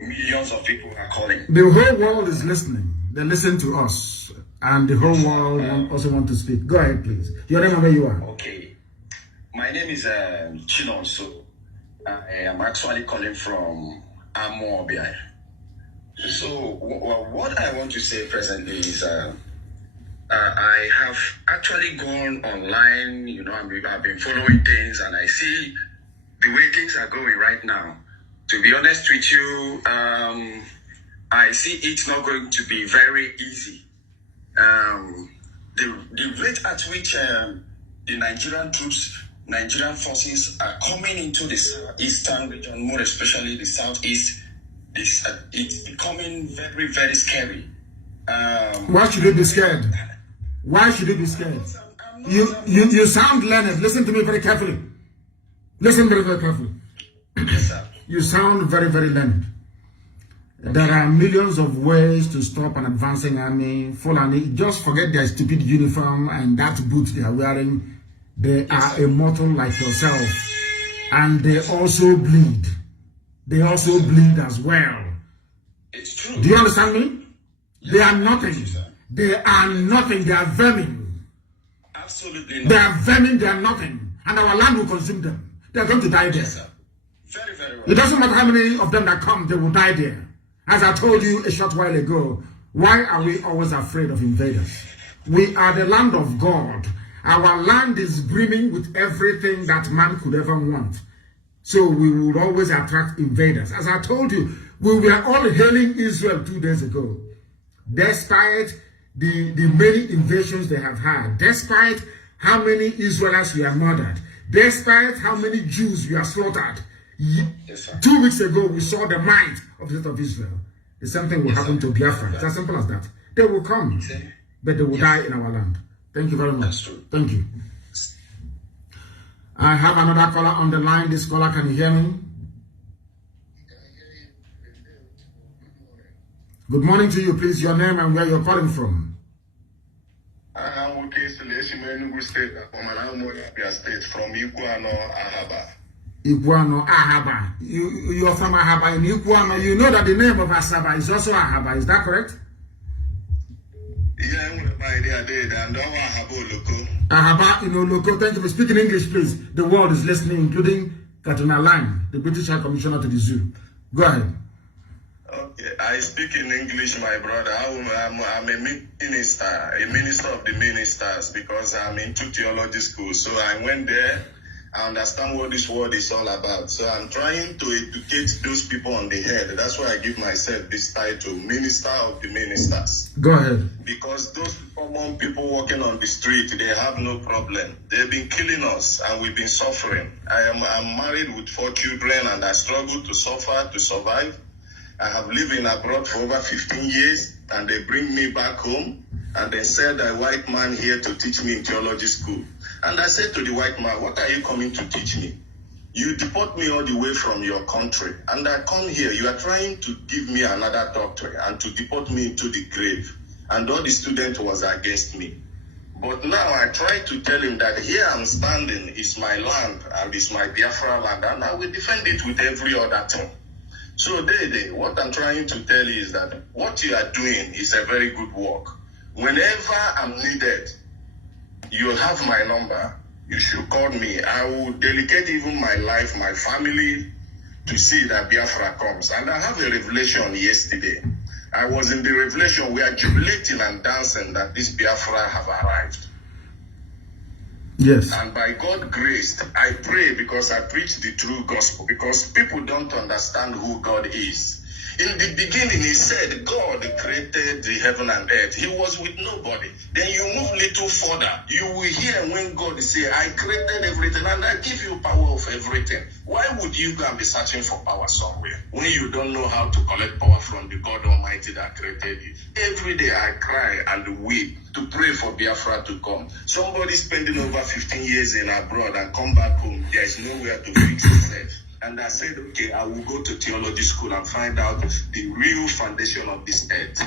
millions of people are calling. The whole world is listening. They listen to us. And the whole world also want to speak. Go ahead, please. Your name and where you are. Okay. My name is Kanu'S. I am actually calling from Amobia. So what I want to say presently is I have actually gone online, you know, I've been following things and I see the way things are going right now. To be honest with you, I see it's not going to be very easy. The rate at which the Nigerian forces are coming into the eastern region, more especially the southeast, it's becoming very, very scary. Why should it be scared? Why should it be scared? You sound learned. Listen to me very carefully. Listen very, very carefully. Yes, sir. You sound very, very learned. There are millions of ways to stop an advancing army. Fulani, just forget their stupid uniform and that boot they are wearing. They are immortal like yourself. And they also bleed. They also bleed as well. It's true. Do you understand me? Yes, they are nothing. you, they are nothing. They are vermin. Absolutely not. They are vermin. They are nothing. And our land will consume them. They are going to die there. Yes, sir. Very, very well. It doesn't matter how many of them that come, they will die there. As I told you a short while ago, why are we always afraid of invaders? We are the land of God. Our land is brimming with everything that man could ever want. So we will always attract invaders. As I told you, we were all hailing Israel 2 days ago. Despite the many invasions they have had, despite how many Israelites were murdered, despite how many Jews were slaughtered, Yes, 2 weeks ago, we saw the might of the state of Israel. The same thing will happen to Biafra. It's as simple as that. They will come, but they will die in our land. Thank you very much. That's true. Thank you. I have another caller on the line. This caller, can you hear me? Good morning to you, please. Your name and where you're calling from. I'm okay, Enugu State, State from Iguano, Ahaba. Iguano, Ahaba. You're from Ahaba in Iguano. You know that the name of Asaba is also Ahaba. Is that correct? Yeah, my idea did, and Ahaba local. Ahaba in Oloko. Thank you for speaking English, please. The world is listening, including Katrina Lang, the British High Commissioner to the Zoo. Go ahead. Okay, I speak in English, my brother. I'm a minister of the ministers, because I'm into theology school. So I went there. I understand what this word is all about. So I'm trying to educate those people on the head. That's why I give myself this title, Minister of the Ministers. Go ahead. Because those common people walking on the street, they have no problem. They've been killing us and we've been suffering. I'm married with 4 children and I struggle to suffer, to survive. I have lived in abroad for over 15 years and they bring me back home and they send a white man here to teach me in theology school. And I said to the white man, what are you coming to teach me? You deport me all the way from your country and I come here. You are trying to give me another doctrine and to deport me into the grave. And all the student was against me. But now I try to tell him that here I'm standing is my land and it's my Biafra land and I will defend it with every other thing. So what I'm trying to tell you is that what you are doing is a very good work. Whenever I'm needed, you have my number. You should call me. I will dedicate even my life, my family, to see that Biafra comes. And I have a revelation yesterday. I was in the revelation. We are jubilating and dancing that this Biafra have arrived. Yes. And by God's grace, I pray because I preach the true gospel, because people don't understand who God is. In the beginning, he said, God created the heaven and earth. He was with nobody. Then you move little further. You will hear when God say, I created everything and I give you power of everything. Why would you go and be searching for power somewhere when you don't know how to collect power from the God Almighty that created you? Every day I cry and weep to pray for Biafra to come. Somebody spending over 15 years in abroad and come back home, there is nowhere to fix himself. And I said, okay, I will go to theology school and find out the real foundation of this earth.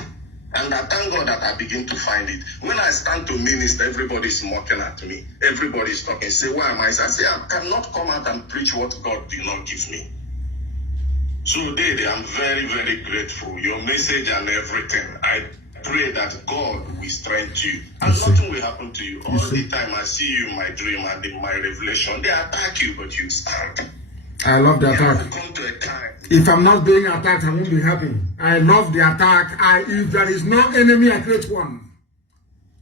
And I thank God that I begin to find it. When I stand to minister, everybody is mocking at me. Everybody is talking. Say, why am I? I say, I cannot come out and preach what God did not give me. So today, I'm very, very grateful. Your message and everything. I pray that God will strengthen you. And nothing will happen to you. All the time I see you in my dream and in my revelation, they attack you, but you stand. I love the attack. If I'm not being attacked, I won't be happy. I love the attack. If there is no enemy, I create one.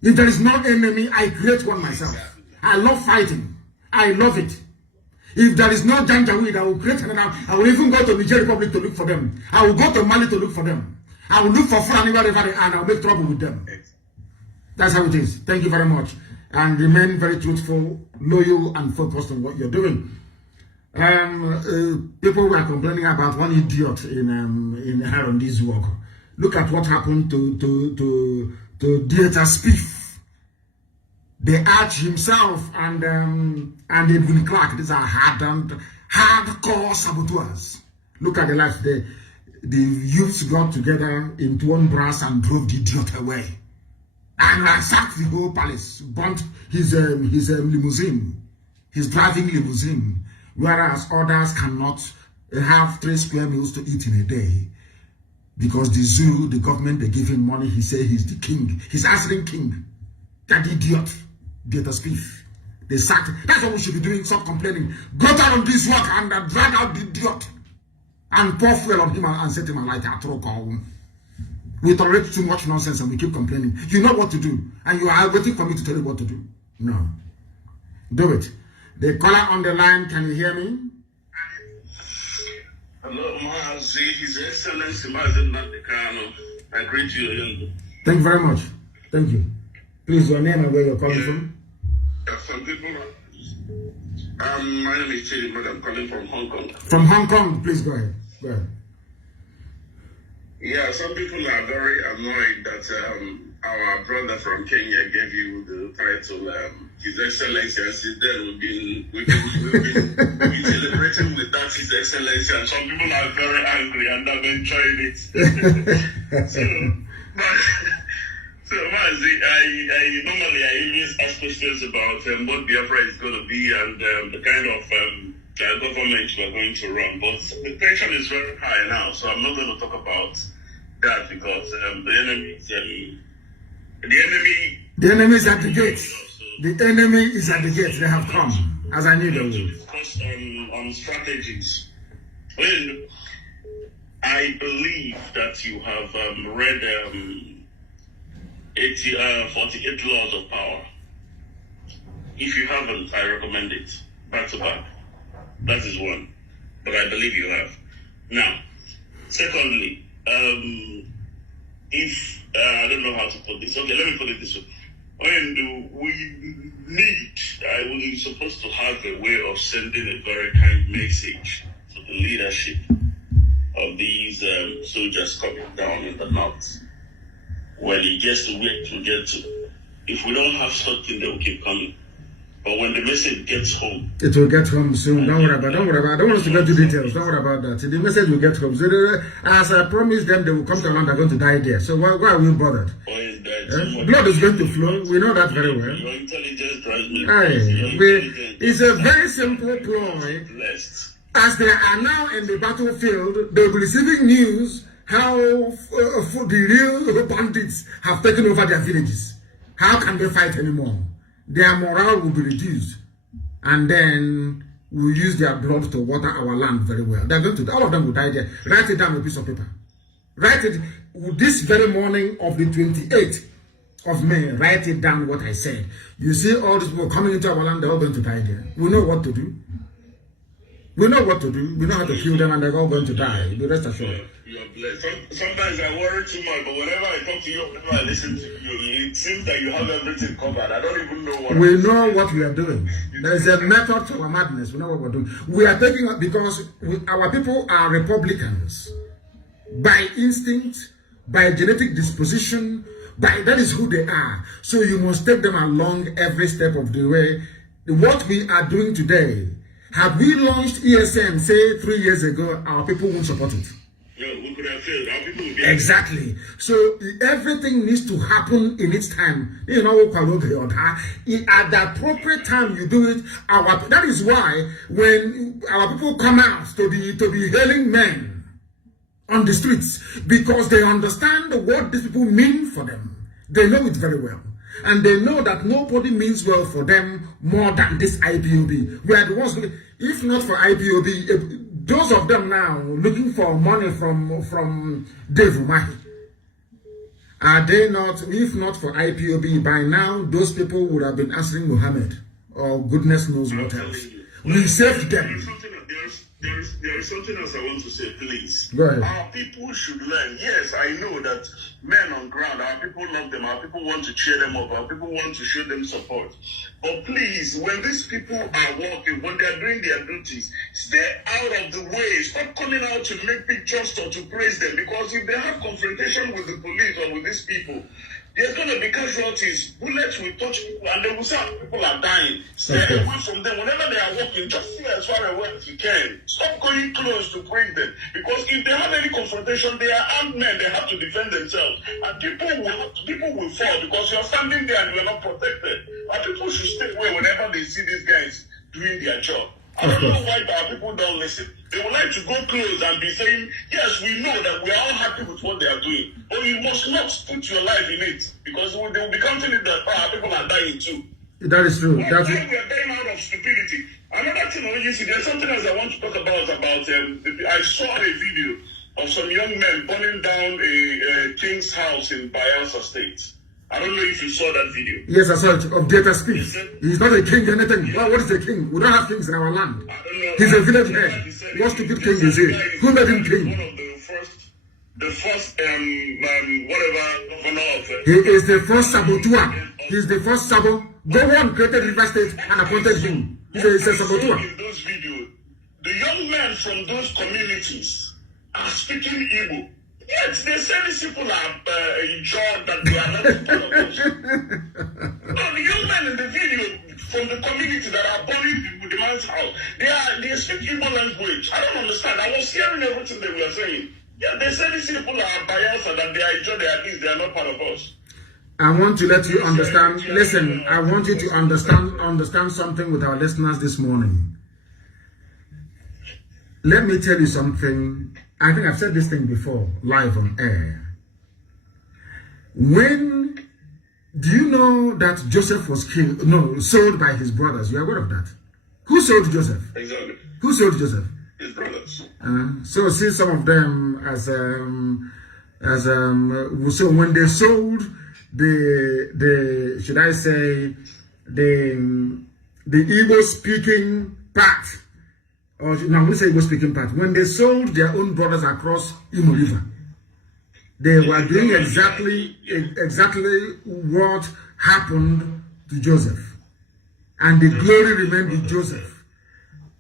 If there is no enemy, I create one myself. I love fighting. I love it. If there is no Janjaweed, I will create another. I will even go to Niger Republic to look for them. I will go to Mali to look for them. I will look for Fulani wherever they are and I will make trouble with them. That's how it is. Thank you very much. And remain very truthful, loyal, and focused on what you're doing. People were complaining about one idiot in this work. Look at what happened to Dieter Spiff. The Arch himself and Edwin Clark. These are hardcore saboteurs. Look at the life. The youths got together into one brass and drove the idiot away. And ransacked the whole palace. Burnt his limousine. His driving limousine. Whereas others cannot have 3 square meals to eat in a day. Because the zoo, the government, they give him money. He say he's the king. He's answering king. That idiot. Dieter Spiff. They sacked. That's what we should be doing. Stop complaining. Go down on this work and drag out the idiot. And pour fuel on him and set him alight. We tolerate too much nonsense and we keep complaining. You know what to do. And you are waiting for me to tell you what to do. No. Do it. The caller on the line, can you hear me? Hello, Mazi. His Excellency Mazi Nnamdi. I greet you. Thank you very much. Thank you. Please, your name and where you're calling from? Some people. My name is Chidi, but I'm calling from Hong Kong. From Hong Kong, please go ahead. Go ahead. Yeah, some people are very annoyed that our brother from Kenya gave you the title His Excellency, and since then we've been celebrating with that His Excellency, and some people are very angry and have enjoyed it. So Mazi, I normally always ask questions about what Biafra is going to be and the kind of government we're going to run, but the tension is very high now, so I'm not going to talk about that because the enemy is at the gate. The enemy is at the gate. They have come, as I knew they would. Discuss on strategies. Well, I believe that you have read 48 Laws of Power. If you haven't, I recommend it back to back. That is one, but I believe you have. Now, secondly, if I don't know how to put this. Okay, let me put it this way. When we're supposed to have a way of sending a very kind message to the leadership of these soldiers coming down in the north. Well, it gets to where it will get to. If we don't have something, they will keep coming. But when the message gets home, it will get home soon. Don't worry about it. I don't want us to get to details. Don't worry about that. The message will get home. So as I promised them, they will come to land. They're going to die there. So why are we bothered? Blood is going to flow. We know that very well. Your intelligence drives me crazy. It's a very simple ploy. As they are now in the battlefield, they'll be receiving news how the real bandits have taken over their villages. How can they fight anymore? Their morale will be reduced, and then we'll use their blood to water our land very well. They're going to, all of them will die there. Write it down on a piece of paper. Write it. this very morning of the 28th of May, write it down what I said. You see all these people coming into our land, they're all going to die there. We know what to do. We know what to do. We know how to kill them, and they're all going to die. Be rest assured. You are blessed. Sometimes I worry too much, but whenever I talk to you, whenever I listen to you, it seems that you have everything covered. I don't even know what. We know what we are doing. There is a method to our madness. We know what we're doing. We are taking it because our people are Republicans by instinct, by genetic disposition. That is who they are. So you must take them along every step of the way. What we are doing today, have we launched ESN, say 3 years ago, our people won't support it. Yeah, we could have failed. Our people would be Exactly. So everything needs to happen in its time. You know, at the appropriate time you do it. That is why when our people come out to be hailing men on the streets, because they understand what these people mean for them. They know it very well. And they know that nobody means well for them more than this IPOB. We are the ones, if not for IPOB, those of them now looking for money from Dave Umahi. Are they not, if not for IPOB, by now those people would have been answering Muhammad or goodness knows what else. We saved them. There is something else I want to say, please. Go ahead. Our people should learn. Yes, I know that men on ground, our people love them, our people want to cheer them up, our people want to show them support. But please, when these people are working, when they are doing their duties, stay out of the way. Stop coming out to make pictures or to praise them. Because if they have confrontation with the police or with these people, there's going to be casualties. Bullets will touch people, and they will say people are dying. Stay away from them. Whenever they are walking, just stay as far away as you can. Stop going close to bring them. Because if they have any confrontation, they are armed men. They have to defend themselves. And people will fall because you're standing there and you're not protected. And people should stay away whenever they see these guys doing their job. I don't know why our people don't listen. They would like to go close and be saying, yes, we know that we are all happy with what they are doing. But you must not put your life in it. Because they will be counting it that our people are dying too. That is true. We are dying out of stupidity. Another thing, you see, there's something else I want to talk about. I saw a video of some young men burning down a king's house in Bayelsa State. I don't know if you saw that video. Yes, I saw it. Of data speech. He's not a king or anything. Yeah. What is a king? We don't have kings in our land. I don't know. He's a village head. What stupid king is he? Who made him king? One of the first whatever governor of he is the first saboteur. He's the first sabo. Go on, created River State and appointed him. He's a saboteur. In those videos, the young men from those communities are speaking Igbo. Yes, they say these people are enjoyed that they are not people of those. No, the young men in the video from the community that are burning the man's house, they speak Igbo language. I don't understand. I was hearing everything they were saying. Yeah, they say these people are biased and that they enjoy their things. They are not part of us. I want to let you understand. Listen, I want you to understand something with our listeners this morning. Let me tell you something. I think I've said this thing before, live on air. Do you know that Joseph was killed? No, sold by his brothers. You are aware of that? Who sold Joseph? Exactly. Who sold Joseph? His brothers. So see some of them so when they sold the should I say the Igbo speaking part. Or now we say Igbo speaking part. When they sold their own brothers across Imo River, they were doing exactly what happened to Joseph. And the glory remained with Joseph.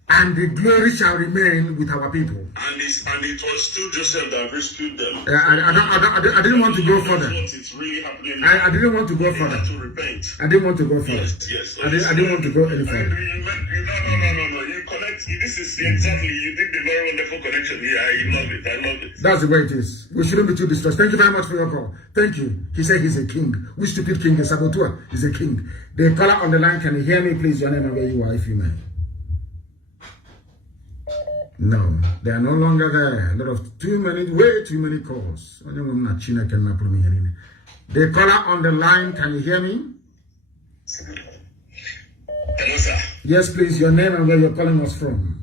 And the glory shall remain with our people. And it was still Joseph that rescued them. I didn't want to go further. It's really happening. I didn't want to go further. To repent. I didn't want to go further. Yes. I didn't want to go any further. No. You connect. This is exactly. You did the very wonderful connection here. I love it. That's the way it is. We shouldn't be too distressed. Thank you very much for your call. Thank you. He said he's a king. Which stupid king? A saboteur is a king. The caller on the line, can you hear me, please? Your name and where you are, if you may. No, they are no longer there. Way too many calls. The caller on the line, can you hear me? Hello, sir. Yes, please. Your name and where you're calling us from.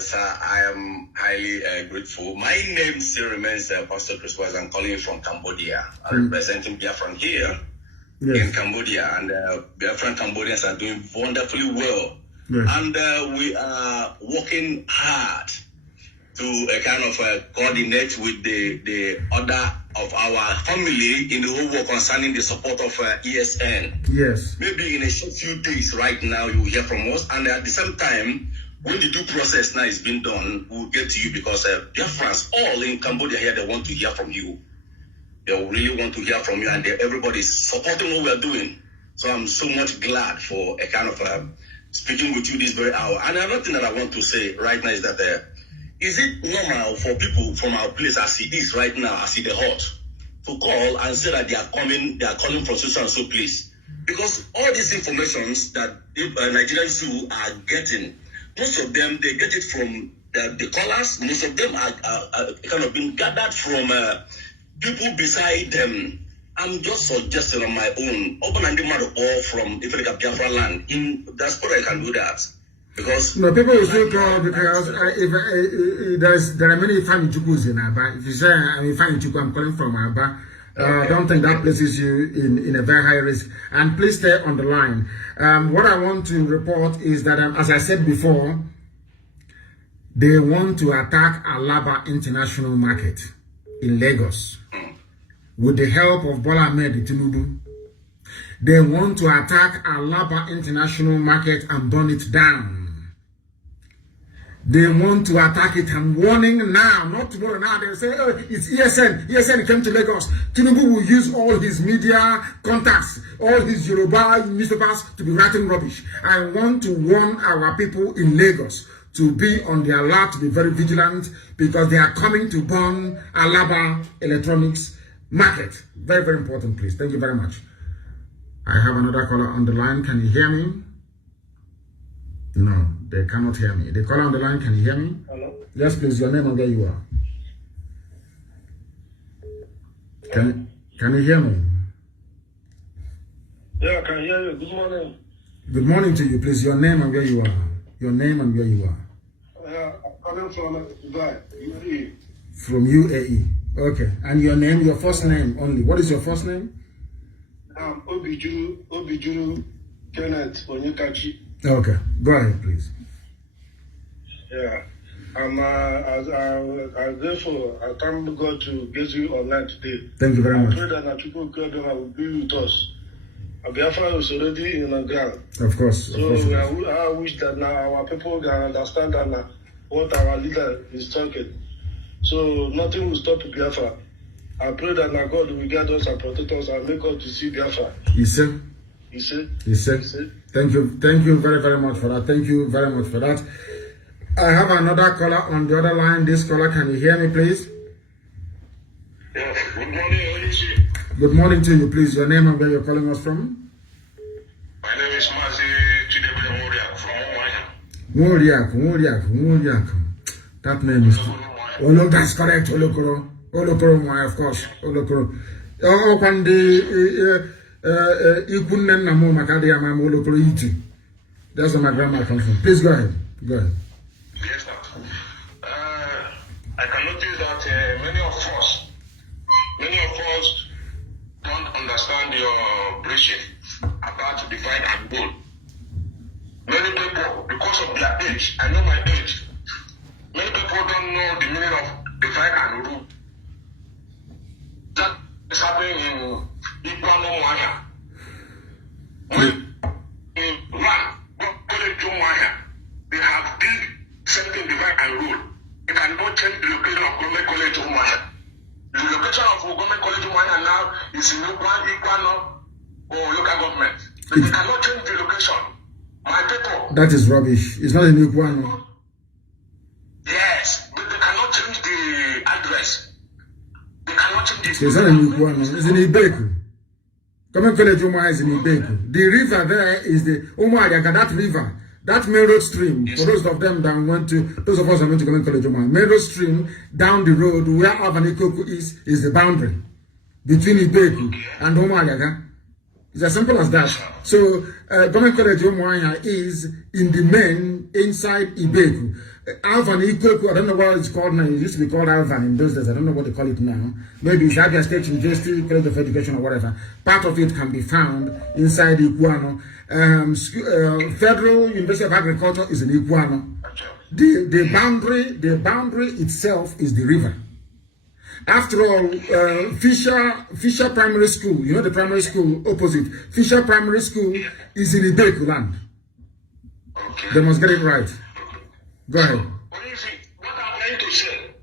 Sir, I am highly grateful. My name still remains Pastor Chris Wise. I'm calling from Cambodia. I'm representing Biafran here in Cambodia, and Biafran Cambodians are doing wonderfully well. And we are working hard to kind of coordinate with the other of our family in the whole work concerning the support of ESN. Yes. Maybe in a short few days right now you will hear from us, and at the same time, when the due process now is being done, we'll get to you, because Biafrans all in Cambodia here, they want to hear from you. They really want to hear from you, and everybody is supporting what we are doing. So I'm so much glad for a kind of speaking with you this very hour. And another thing that I want to say right now is that is it normal for people from our place as it is right now, as it is hot, to call and say that they are calling from so and so place? Because all these informations that Nigerians who are getting, most of them, they get it from the callers. Most of them are kind of being gathered from people beside them. I'm just suggesting on my own, open and demand all from Biafra land. In diaspora, I can do that. Because no, people will still call, because there are many family Chukus in Aba. If you say I'm family Chuku, I'm calling from Aba. Don't think that places you in a very high risk. And please stay on the line. What I want to report is that, as I said before, they want to attack Alaba International Market in Lagos with the help of Bola Ahmed Tinubu. They want to attack Alaba International Market and burn it down. They want to attack it. I'm warning now, not tomorrow. Now they'll say, oh, it's ESN. ESN came to Lagos. Tinubu will use all his media contacts, all his Yoruba newspapers to be writing rubbish. I want to warn our people in Lagos to be on the alert, to be very vigilant, because they are coming to burn Alaba Electronics Market. Very, very important, please. Thank you very much. I have another caller on the line. Can you hear me? No, they cannot hear me. The caller on the line, can you hear me? Hello? Yes, please. Your name and where you are. Can you hear me? Yeah, I can hear you. Good morning. Good morning to you, please. Your name and where you are. Your name and where you are. I'm coming from Dubai, UAE. From UAE. Okay. And your name, your first name only. What is your first name? Obijuru Kenneth Onyekachi. Okay. Go ahead, please. Yeah. I'm therefore I thank God to get you online today. Thank you very much. I pray that people will be with us. Biafra is already in the ground. Of course. So I wish that now our people can understand that what our leader is talking. So nothing will stop Biafra. I pray that now God will guide us and protect us and make us to see Biafra. He said. Thank you very, very much for that. Thank you very much for that. I have another caller on the other line. This caller, can you hear me, please? Yes. Good morning, Onishi. Good morning to you, please. Your name and where you're calling us from? My name is Mazi Nnamdi from Muriak. That name is... Oh, no, that's correct. Olokoro, of course. Olokoro. Oh, when the... That's where my grandma comes from. Please go ahead. Yes, sir. I can notice that many of us don't understand your preaching about divide and rule. Many people, because of their age, I know my age, many people don't know the meaning of divide and rule. That is happening in Ipob. When in one, they have big something divide and rule. It cannot change the location of government college to Umaya. The location of government college to Umaya now is in Ipob or local government. But they cannot change the location. My people. That is rubbish. It's not a new one. Yes, but they cannot change the address. They cannot change the. It's not a new one. It's in Ibeku. Common College Umaya is in Ibeku. The river there is the Umaya. That river. That main road stream, yes. For those of them that went to, those of us that went to Common College Umaya, main road stream down the road where Avanikoku is the boundary between Ibeku and Umaya. It's as simple as that. So, Government College Umaya is in the main inside Ibeku. Alvan Ikoku, I don't know what it's called now. It used to be called Alvan in those days. I don't know what they call it now. Maybe it's Abia State University, College of Education or whatever. Part of it can be found inside Iguano. Federal University of Agriculture is in Iguano. The boundary itself is the river. After all, Fisher Primary School, you know the primary school opposite, Fisher Primary School is in Ibeku land. Okay. They must get it right. Go ahead. What I'm trying to say,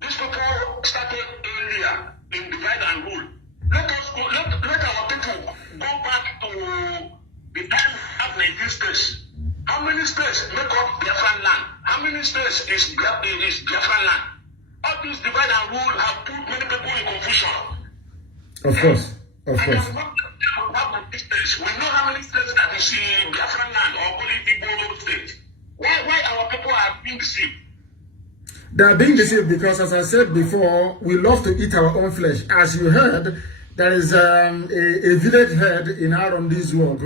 these people started earlier in divide and rule. Let our people go back to the time of 19 states. How many states make up Biafran land? How many states is Biafran land? All these divide and rule have put many people in confusion. Of course. Of course. We know how many states that is in Biafran land or Igbo state. Why our people are being deceived? They are being deceived because, as I said before, we love to eat our own flesh. As you heard, there is a village head in this world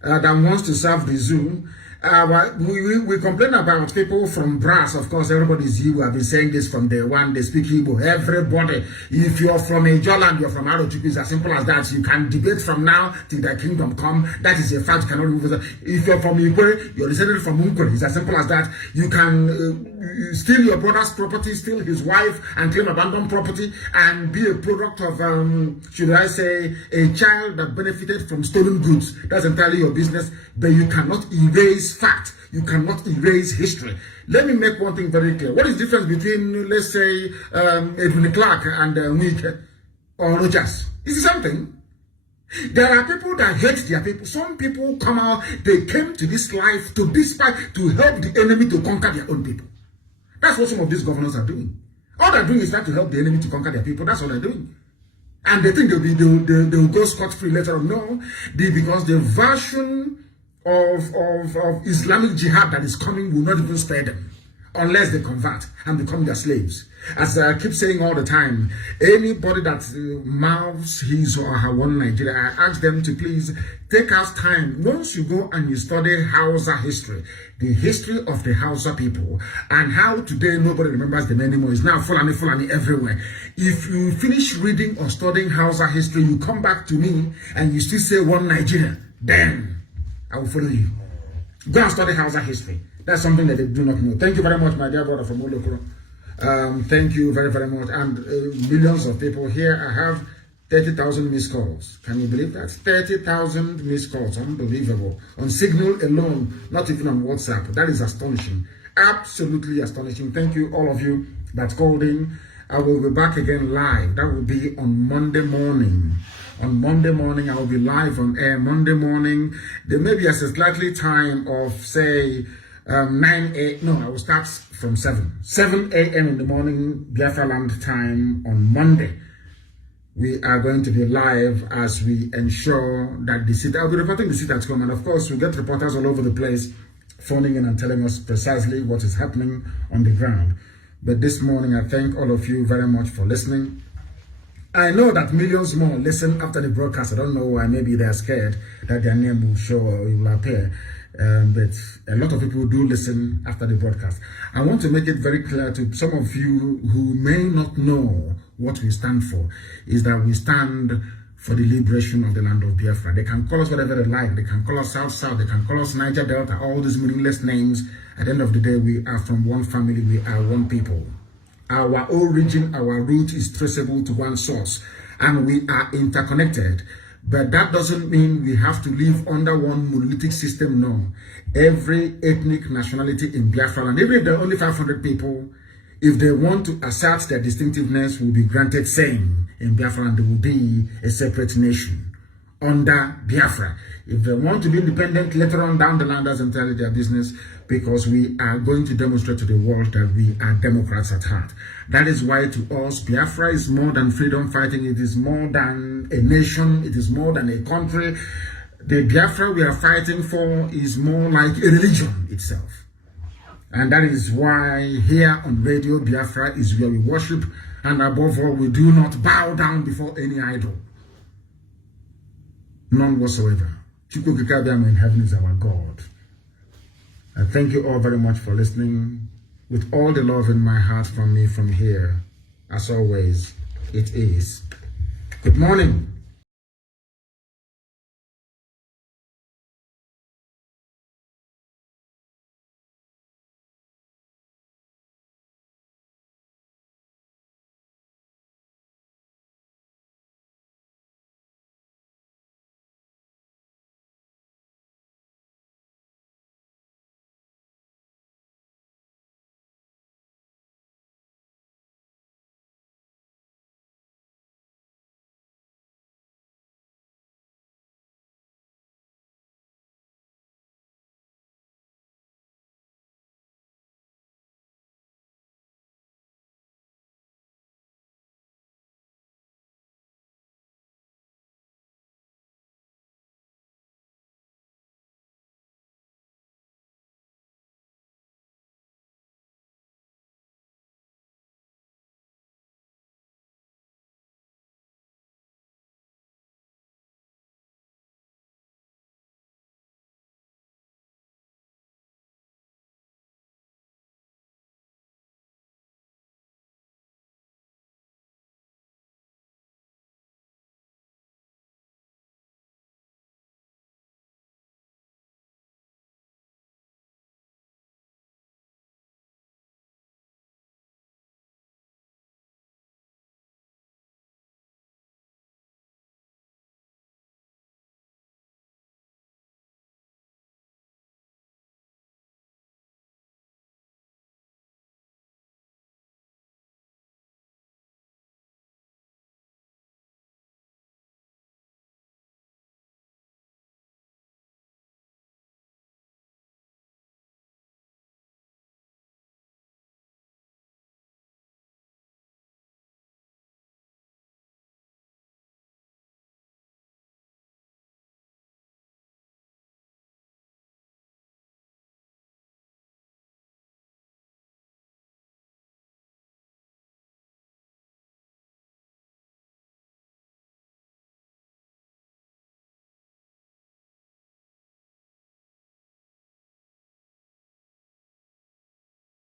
that wants to serve the zoo. We complain about people from brass. Of course, everybody's Igbo. I've been saying this from day one. They speak Igbo. Everybody. If you're from a Joland, you're from Arochukwu, it's as simple as that. You can debate from now till the kingdom come. That is a fact. You cannot remove it. If you're from Ipob, you're descended from Uncle. It's as simple as that. You can steal your brother's property, steal his wife, and claim abandoned property, and be a product of, should I say, a child that benefited from stolen goods. That's entirely your business. But you cannot erase fact. You cannot erase history. Let me make one thing very clear. What is the difference between, let's say, Edwin Clark and Wike or Rogers? It's the same thing. There are people that hate their people. Some people come out, they came to this life to help the enemy to conquer their own people. That's what some of these governors are doing. All they're doing is trying to help the enemy to conquer their people. That's what they're doing. And they think they'll go scot-free later on. No, because the version of Islamic jihad that is coming will not even spare them unless they convert and become their slaves. As I keep saying all the time, anybody that mouths his or her one Nigeria, I ask them to please take out time. Once you go and you study Hausa history, the history of the Hausa people, and how today nobody remembers them anymore, is now Fulani everywhere. If you finish reading or studying Hausa history, you come back to me and you still say one Nigeria, then I will follow you. Go and study Hausa history. That's something that they do not know. Thank you very much, my dear brother from Olokoro. Thank you very, very much. And millions of people here. I have 30,000 missed calls. Can you believe that? 30,000 missed calls. Unbelievable. On Signal alone, not even on WhatsApp. That is astonishing. Absolutely astonishing. Thank you, all of you that called in. I will be back again live. That will be on Monday morning. On Monday morning, I will be live on air. Monday morning, there may be a slightly time of, say, 9 a.m. No, I will start from 7 a.m. in the morning, Biafra land time on Monday. We are going to be live as we ensure that the seat, I'll be reporting the seat at home. And of course, we get reporters all over the place phoning in and telling us precisely what is happening on the ground. But this morning, I thank all of you very much for listening. I know that millions more listen after the broadcast. I don't know why. Maybe they're scared that their name will show or it will appear. But a lot of people do listen after the broadcast. I want to make it very clear to some of you who may not know what we stand for, is that we stand for the liberation of the land of Biafra. They can call us whatever they like. They can call us South, they can call us Niger Delta, all these meaningless names. At the end of the day, we are from one family, we are one people. Our origin, our root is traceable to one source, and we are interconnected. But that doesn't mean we have to live under one monolithic system. No. Every ethnic nationality in Biafra land, even if there are only 500 people, if they want to assert their distinctiveness, will be granted same. In Biafra land, there will be a separate nation under Biafra. If they want to be independent later on down the line, that's entirely their business, because we are going to demonstrate to the world that we are Democrats at heart. That is why to us, Biafra is more than freedom fighting. It is more than a nation. It is more than a country. The Biafra we are fighting for is more like a religion itself. And that is why here on Radio Biafra is where we worship, and above all, we do not bow down before any idol. None whatsoever. Chukwukikabiam in heaven is our God. I thank you all very much for listening. with all the love in my heart from me from here. As always, it is. Good morning.